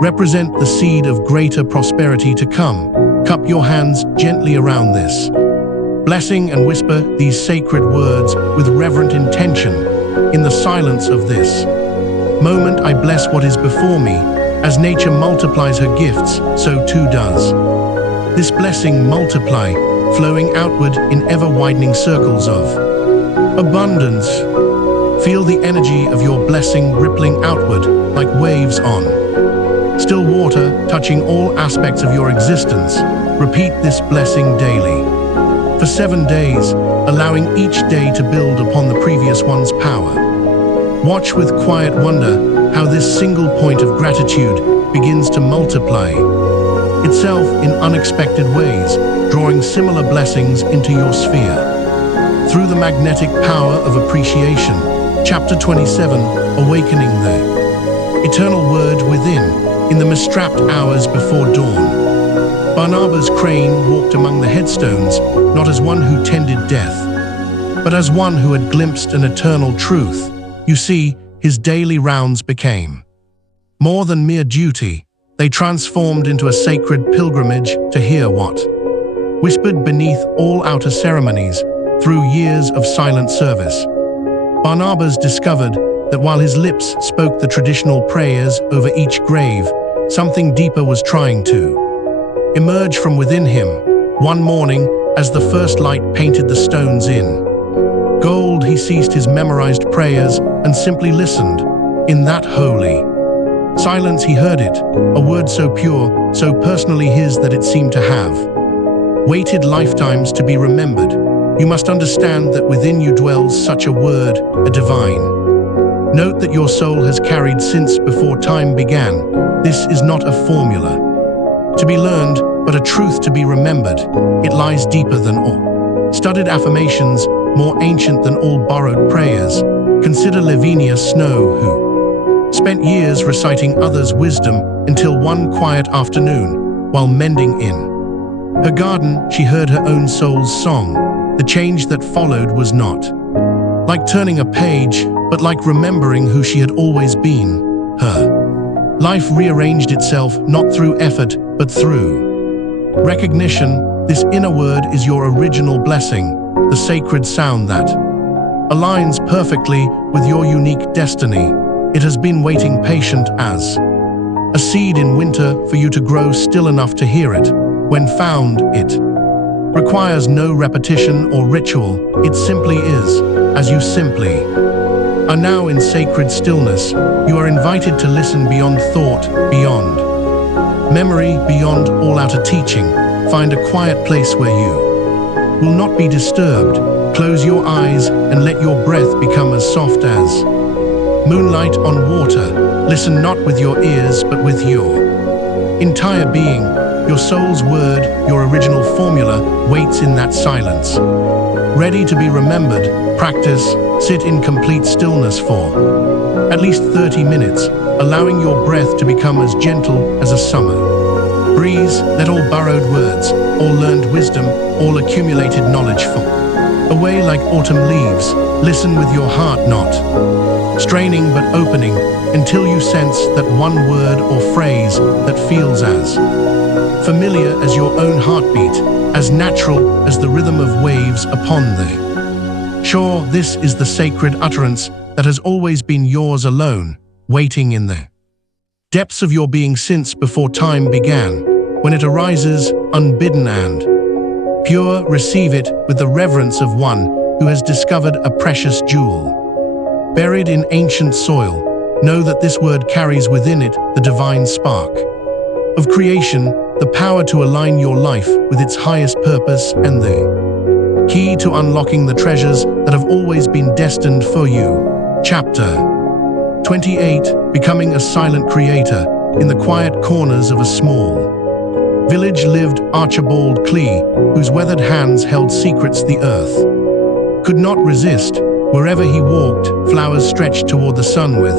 represent the seed of greater prosperity to come. Cup your hands gently around this blessing and whisper these sacred words with reverent intention. In the silence of this moment, I bless what is before me. As nature multiplies her gifts, so too does This blessing multiply, flowing outward in ever-widening circles of abundance. Feel the energy of your blessing rippling outward like waves on still water, touching all aspects of your existence. Repeat this blessing daily for 7 days, allowing each day to build upon the previous one's power. Watch with quiet wonder how this single point of gratitude begins to multiply itself in unexpected ways, drawing similar blessings into your sphere. Through the magnetic power of appreciation, Chapter 27, Awakening the Eternal Word Within. In the mistrapped hours before dawn, Barnabas Crane walked among the headstones, not as one who tended death, but as one who had glimpsed an eternal truth. You see, his daily rounds became more than mere duty. They transformed into a sacred pilgrimage to hear what whispered beneath all outer ceremonies. Through years of silent service, Barnabas discovered that while his lips spoke the traditional prayers over each grave, something deeper was trying to emerge from within him. One morning, as the first light painted the stones in gold, he ceased his memorized prayers and simply listened. In that holy silence he heard it, a word so pure, so personally his that it seemed to have waited lifetimes to be remembered. You must understand that within you dwells such a word, a divine note that your soul has carried since before time began. This is not a formula to be learned, but a truth to be remembered. It lies deeper than all studied affirmations, more ancient than all borrowed prayers. Consider Lavinia Snow, who spent years reciting others' wisdom until one quiet afternoon, while mending in her garden, she heard her own soul's song. The change that followed was not like turning a page, but like remembering who she had always been. Her life rearranged itself not through effort, but through recognition. This inner word is your original blessing, the sacred sound that aligns perfectly with your unique destiny. It has been waiting patient as a seed in winter for you to grow still enough to hear it. When found, it requires no repetition or ritual. It simply is, as you simply are now in sacred stillness. You are invited to listen beyond thought, beyond memory, beyond all outer teaching. Find a quiet place where you will not be disturbed. Close your eyes and let your breath become as soft as moonlight on water. Listen not with your ears, but with your entire being. Your soul's word, your original formula, waits in that silence, ready to be remembered. Practice, sit in complete stillness for at least 30 minutes, allowing your breath to become as gentle as a summer breeze. Let all borrowed words, all learned wisdom, all accumulated knowledge fall away like autumn leaves. Listen with your heart, not straining but opening, until you sense that one word or phrase that feels as familiar as your own heartbeat, as natural as the rhythm of waves upon the shore. This is the sacred utterance that has always been yours alone, waiting in the depths of your being since before time began. When it arises, unbidden and pure, receive it with the reverence of one who has discovered a precious jewel buried in ancient soil. Know that this word carries within it the divine spark of creation, the power to align your life with its highest purpose, and the key to unlocking the treasures that have always been destined for you. Chapter 28, Becoming a Silent Creator. In the quiet corners of a small village lived Archibald Clee, whose weathered hands held secrets the earth could not resist. Wherever he walked, flowers stretched toward the sun with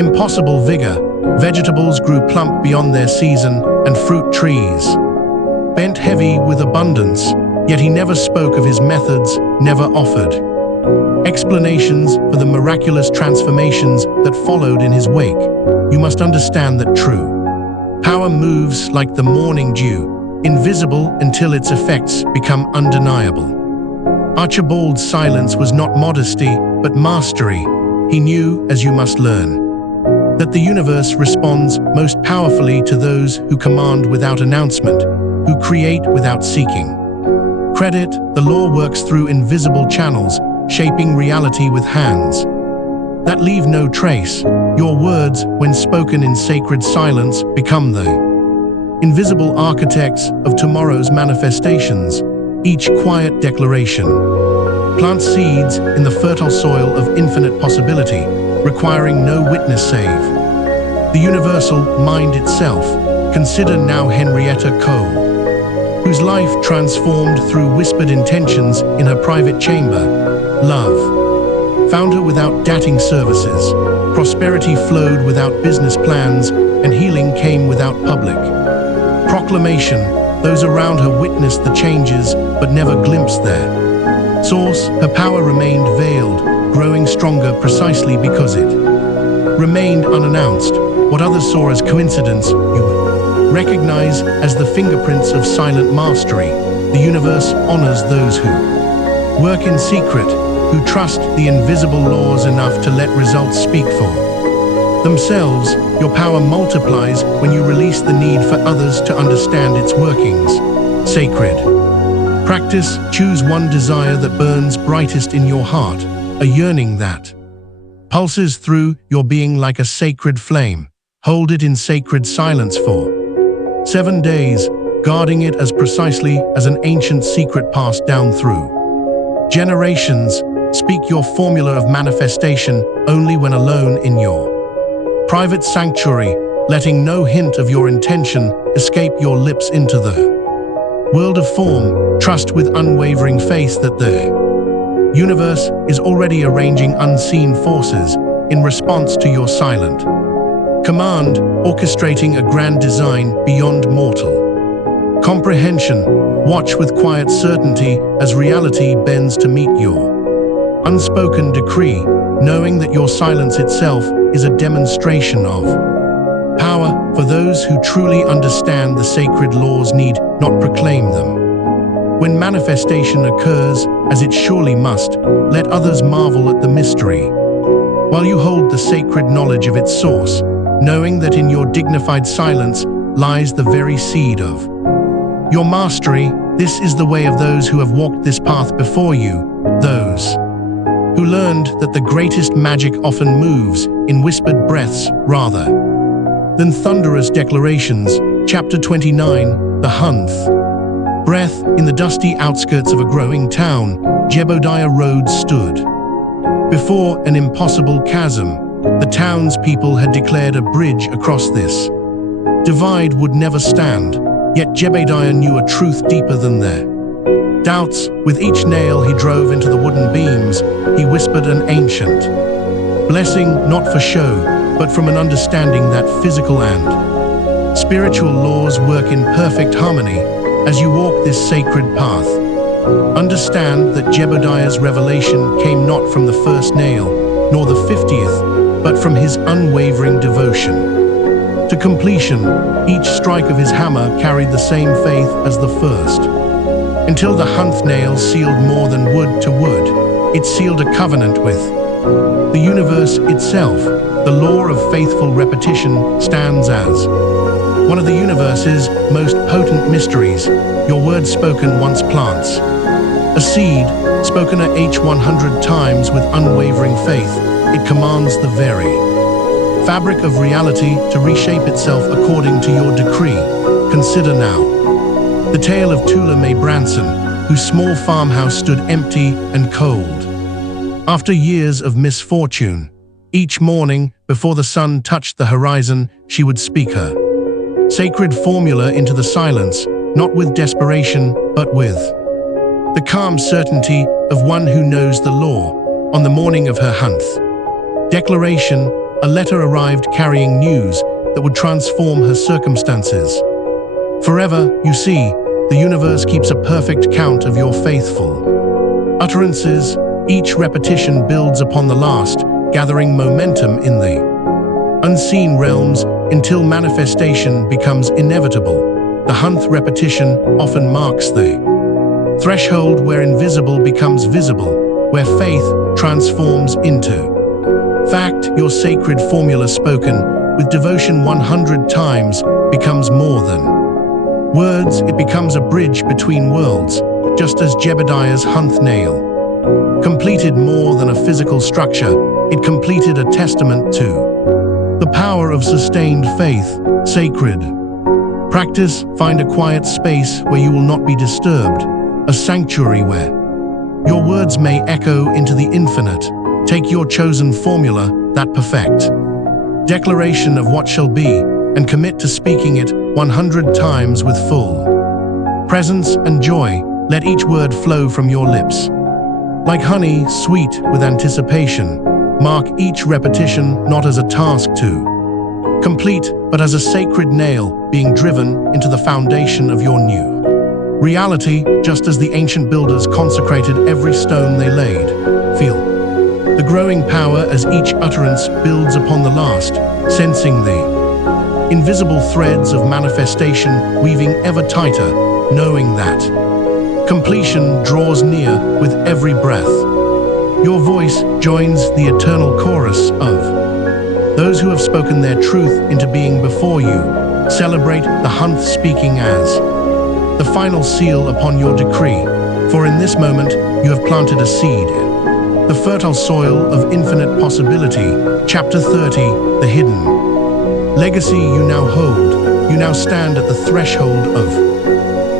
impossible vigor. Vegetables grew plump beyond their season, and fruit trees bent heavy with abundance. Yet he never spoke of his methods, never offered explanations for the miraculous transformations that followed in his wake. You must understand that true power moves like the morning dew, invisible until its effects become undeniable. Archibald's silence was not modesty, but mastery. He knew, as you must learn, that the universe responds most powerfully to those who command without announcement, who create without seeking credit. The law works through invisible channels, shaping reality with hands that leave no trace. Your words, when spoken in sacred silence, become the invisible architects of tomorrow's manifestations. Each quiet declaration plants seeds in the fertile soil of infinite possibility, requiring no witness save the universal mind itself. Consider now Henrietta Cole, whose life transformed through whispered intentions in her private chamber. Love found her without dating services, prosperity flowed without business plans, and healing came without public proclamation. Those around her witnessed the changes, but never glimpsed their source. Her power remained veiled, growing stronger precisely because it remained unannounced. What others saw as coincidence, you recognize as the fingerprints of silent mastery. The universe honors those who work in secret, who trust the invisible laws enough to let results speak for themselves. Your power multiplies when you release the need for others to understand its workings. Sacred practice. Choose one desire that burns brightest in your heart, a yearning that pulses through your being like a sacred flame. Hold it in sacred silence for 7 days, guarding it as precisely as an ancient secret passed down through generations. Speak your formula of manifestation only when alone in your private sanctuary, letting no hint of your intention escape your lips into the world of form. Trust with unwavering faith that the universe is already arranging unseen forces in response to your silent command, orchestrating a grand design beyond mortal comprehension. Watch with quiet certainty as reality bends to meet your unspoken decree, knowing that your silence itself is a demonstration of power. For those who truly understand the sacred laws need not proclaim them. When manifestation occurs, as it surely must, let others marvel at the mystery, while you hold the sacred knowledge of its source, knowing that in your dignified silence lies the very seed of your mastery. This is the way of those who have walked this path before you, those who learned that the greatest magic often moves in whispered breaths rather than thunderous declarations. Chapter 29, The Hunth Breath. In the dusty outskirts of a growing town, Jebediah Road stood before an impossible chasm. The townspeople had declared a bridge across this divide would never stand, yet Jebediah knew a truth deeper than their doubts. With each nail he drove into the wooden beams, he whispered an ancient blessing, not for show, but from an understanding that physical and spiritual laws work in perfect harmony. As you walk this sacred path, understand that Jebediah's revelation came not from the first nail, nor the 50th, but from his unwavering devotion to completion. Each strike of his hammer carried the same faith as the first, until the hunth nail sealed more than wood to wood. It sealed a covenant with the universe itself. The law of faithful repetition stands as one of the universe's most potent mysteries. Your word spoken once plants a seed, spoken at 100 times with unwavering faith. It commands the very fabric of reality to reshape itself according to your decree. Consider now the tale of Tula May Branson, whose small farmhouse stood empty and cold. After years of misfortune, each morning, before the sun touched the horizon, she would speak her sacred formula into the silence, not with desperation, but with the calm certainty of one who knows the law. On the morning of her hunth declaration, a letter arrived carrying news that would transform her circumstances forever. You see, the universe keeps a perfect count of your faithful utterances. Each repetition builds upon the last, gathering momentum in the unseen realms until manifestation becomes inevitable. The hunth repetition often marks the threshold where invisible becomes visible, where faith transforms into fact. Your sacred formula spoken with devotion 100 times becomes more than Words, it becomes a bridge between worlds, just as Jebediah's Hunth nail completed more than a physical structure, it completed a testament to the power of sustained faith, sacred. Practice, find a quiet space where you will not be disturbed, a sanctuary where your words may echo into the infinite. Take your chosen formula, that perfect declaration of what shall be, and commit to speaking it 100 times with full presence and joy. Let each word flow from your lips like honey, sweet with anticipation. Mark each repetition not as a task to complete, but as a sacred nail being driven into the foundation of your new reality, just as the ancient builders consecrated every stone they laid. Feel the growing power as each utterance builds upon the last, sensing the invisible threads of manifestation weaving ever tighter, knowing that completion draws near with every breath. Your voice joins the eternal chorus of those who have spoken their truth into being before you. Celebrate the Hunth speaking as the final seal upon your decree, for in this moment you have planted a seed in the fertile soil of infinite possibility. Chapter 30, the hidden legacy you now hold. You now stand at the threshold of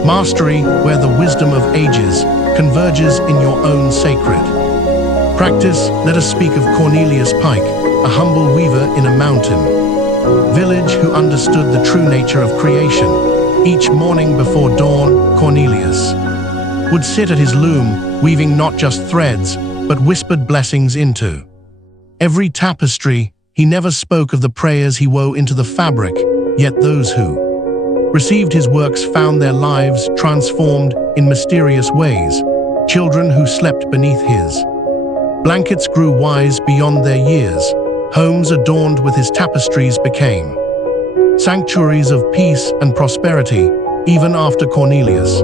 mastery, where the wisdom of ages converges in your own sacred practice. Let us speak of Cornelius Pike, a humble weaver in a mountain village who understood the true nature of creation. Each morning before dawn, Cornelius would sit at his loom, weaving not just threads, but whispered blessings into every tapestry. He never spoke of the prayers he wove into the fabric, yet those who received his works found their lives transformed in mysterious ways. Children who slept beneath his blankets grew wise beyond their years. Homes adorned with his tapestries became sanctuaries of peace and prosperity. Even after Cornelius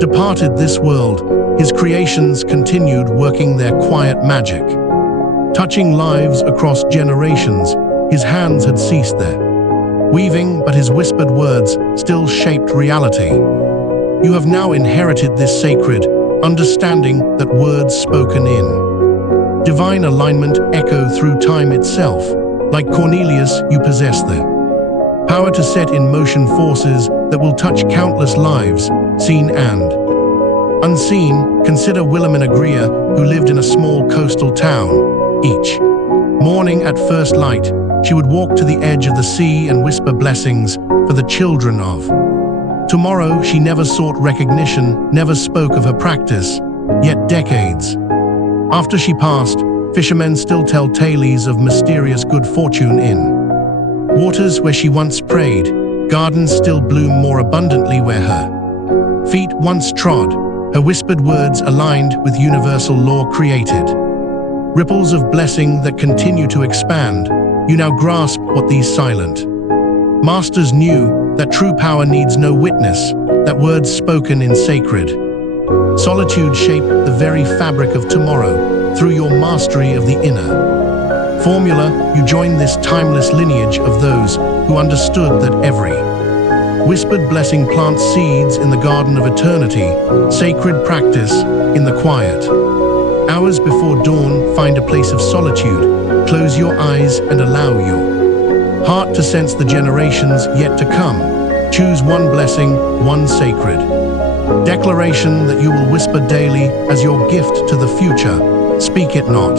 departed this world, his creations continued working their quiet magic, touching lives across generations. His hands had ceased their weaving, but his whispered words still shaped reality. You have now inherited this sacred understanding that words spoken in divine alignment echo through time itself. Like Cornelius, you possess the power to set in motion forces that will touch countless lives, seen and unseen. Consider Wilhelmina Greer, who lived in a small coastal town. Each morning at first light, she would walk to the edge of the sea and whisper blessings for the children of tomorrow. She never sought recognition, never spoke of her practice. Yet decades after she passed, fishermen still tell tales of mysterious good fortune in waters where she once prayed. Gardens still bloom more abundantly where her feet once trod. Her whispered words aligned with universal law created ripples of blessing that continue to expand. You now grasp what these silent masters knew, that true power needs no witness, that words spoken in sacred solitude shape the very fabric of tomorrow. Through your mastery of the inner formula, you join this timeless lineage of those who understood that every whispered blessing plants seeds in the garden of eternity. Sacred practice in the quiet hours before dawn. Find a place of solitude. Close your eyes and allow your heart to sense the generations yet to come. Choose one blessing, one sacred declaration that you will whisper daily as your gift to the future. Speak it not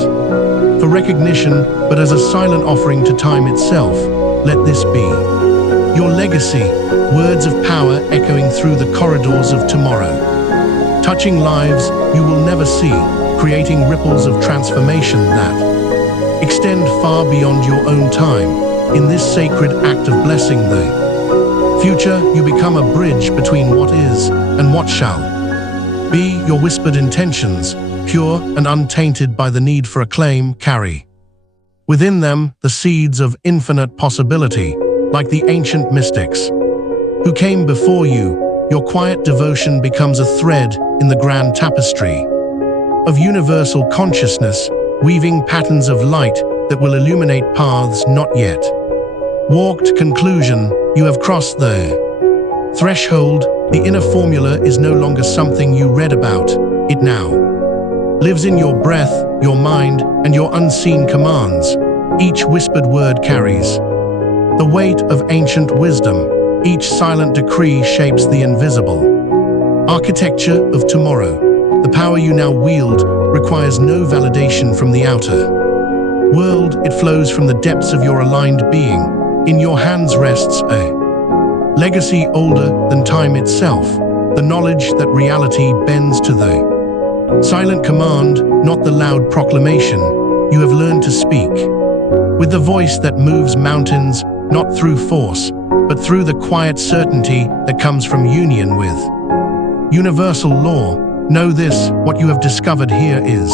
for recognition, but as a silent offering to time itself. Let this be your legacy, words of power echoing through the corridors of tomorrow, touching lives you will never see, creating ripples of transformation that extend far beyond your own time. In this sacred act of blessing the future, you become a bridge between what is and what shall be. Your whispered intentions, pure and untainted by the need for acclaim, carry within them the seeds of infinite possibility. Like the ancient mystics who came before you, your quiet devotion becomes a thread in the grand tapestry of universal consciousness, weaving patterns of light that will illuminate paths not yet walked. Conclusion: you have crossed the Threshold, the inner formula, is no longer something you read about. It now lives in your breath, your mind, and your unseen commands. Each whispered word carries the weight of ancient wisdom. Each silent decree shapes the invisible architecture of tomorrow. The power you now wield requires no validation from the outer world. It flows from the depths of your aligned being. In your hands rests a legacy older than time itself, the knowledge that reality bends to the silent command, not the loud proclamation. You have learned to speak with the voice that moves mountains, not through force, but through the quiet certainty that comes from union with universal law. Know this: what you have discovered here is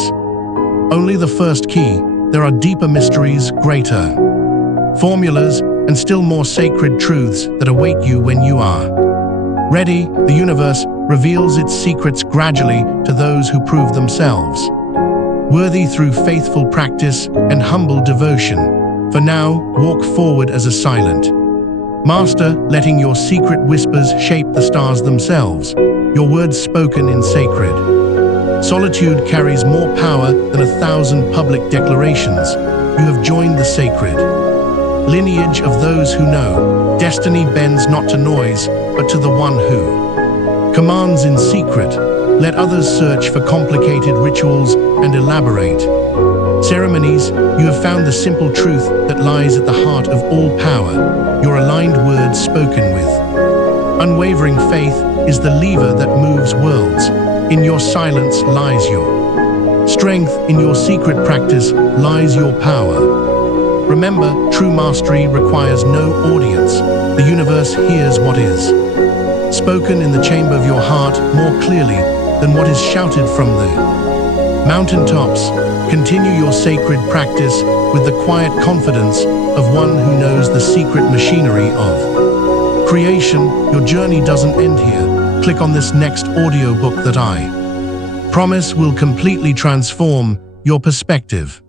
only the first key. There are deeper mysteries, greater formulas, and still more sacred truths that await you when you are ready. The universe reveals its secrets gradually to those who prove themselves worthy through faithful practice and humble devotion. For now, walk forward as a silent master, letting your secret whispers shape the stars themselves. Your words spoken in sacred solitude carries more power than 1,000 public declarations. You have joined the sacred lineage of those who know. Destiny bends not to noise, but to the one who commands in secret. Let others search for complicated rituals and elaborate ceremonies. You have found the simple truth that lies at the heart of all power. Your aligned words spoken with unwavering faith is the lever that moves worlds. In your silence lies your strength. In your secret practice lies your power. Remember, true mastery requires no audience. The universe hears what is spoken in the chamber of your heart more clearly than what is shouted from the mountaintops. Continue your sacred practice with the quiet confidence of one who knows the secret machinery of creation. Your journey doesn't end here. Click on this next audiobook that I promise will completely transform your perspective.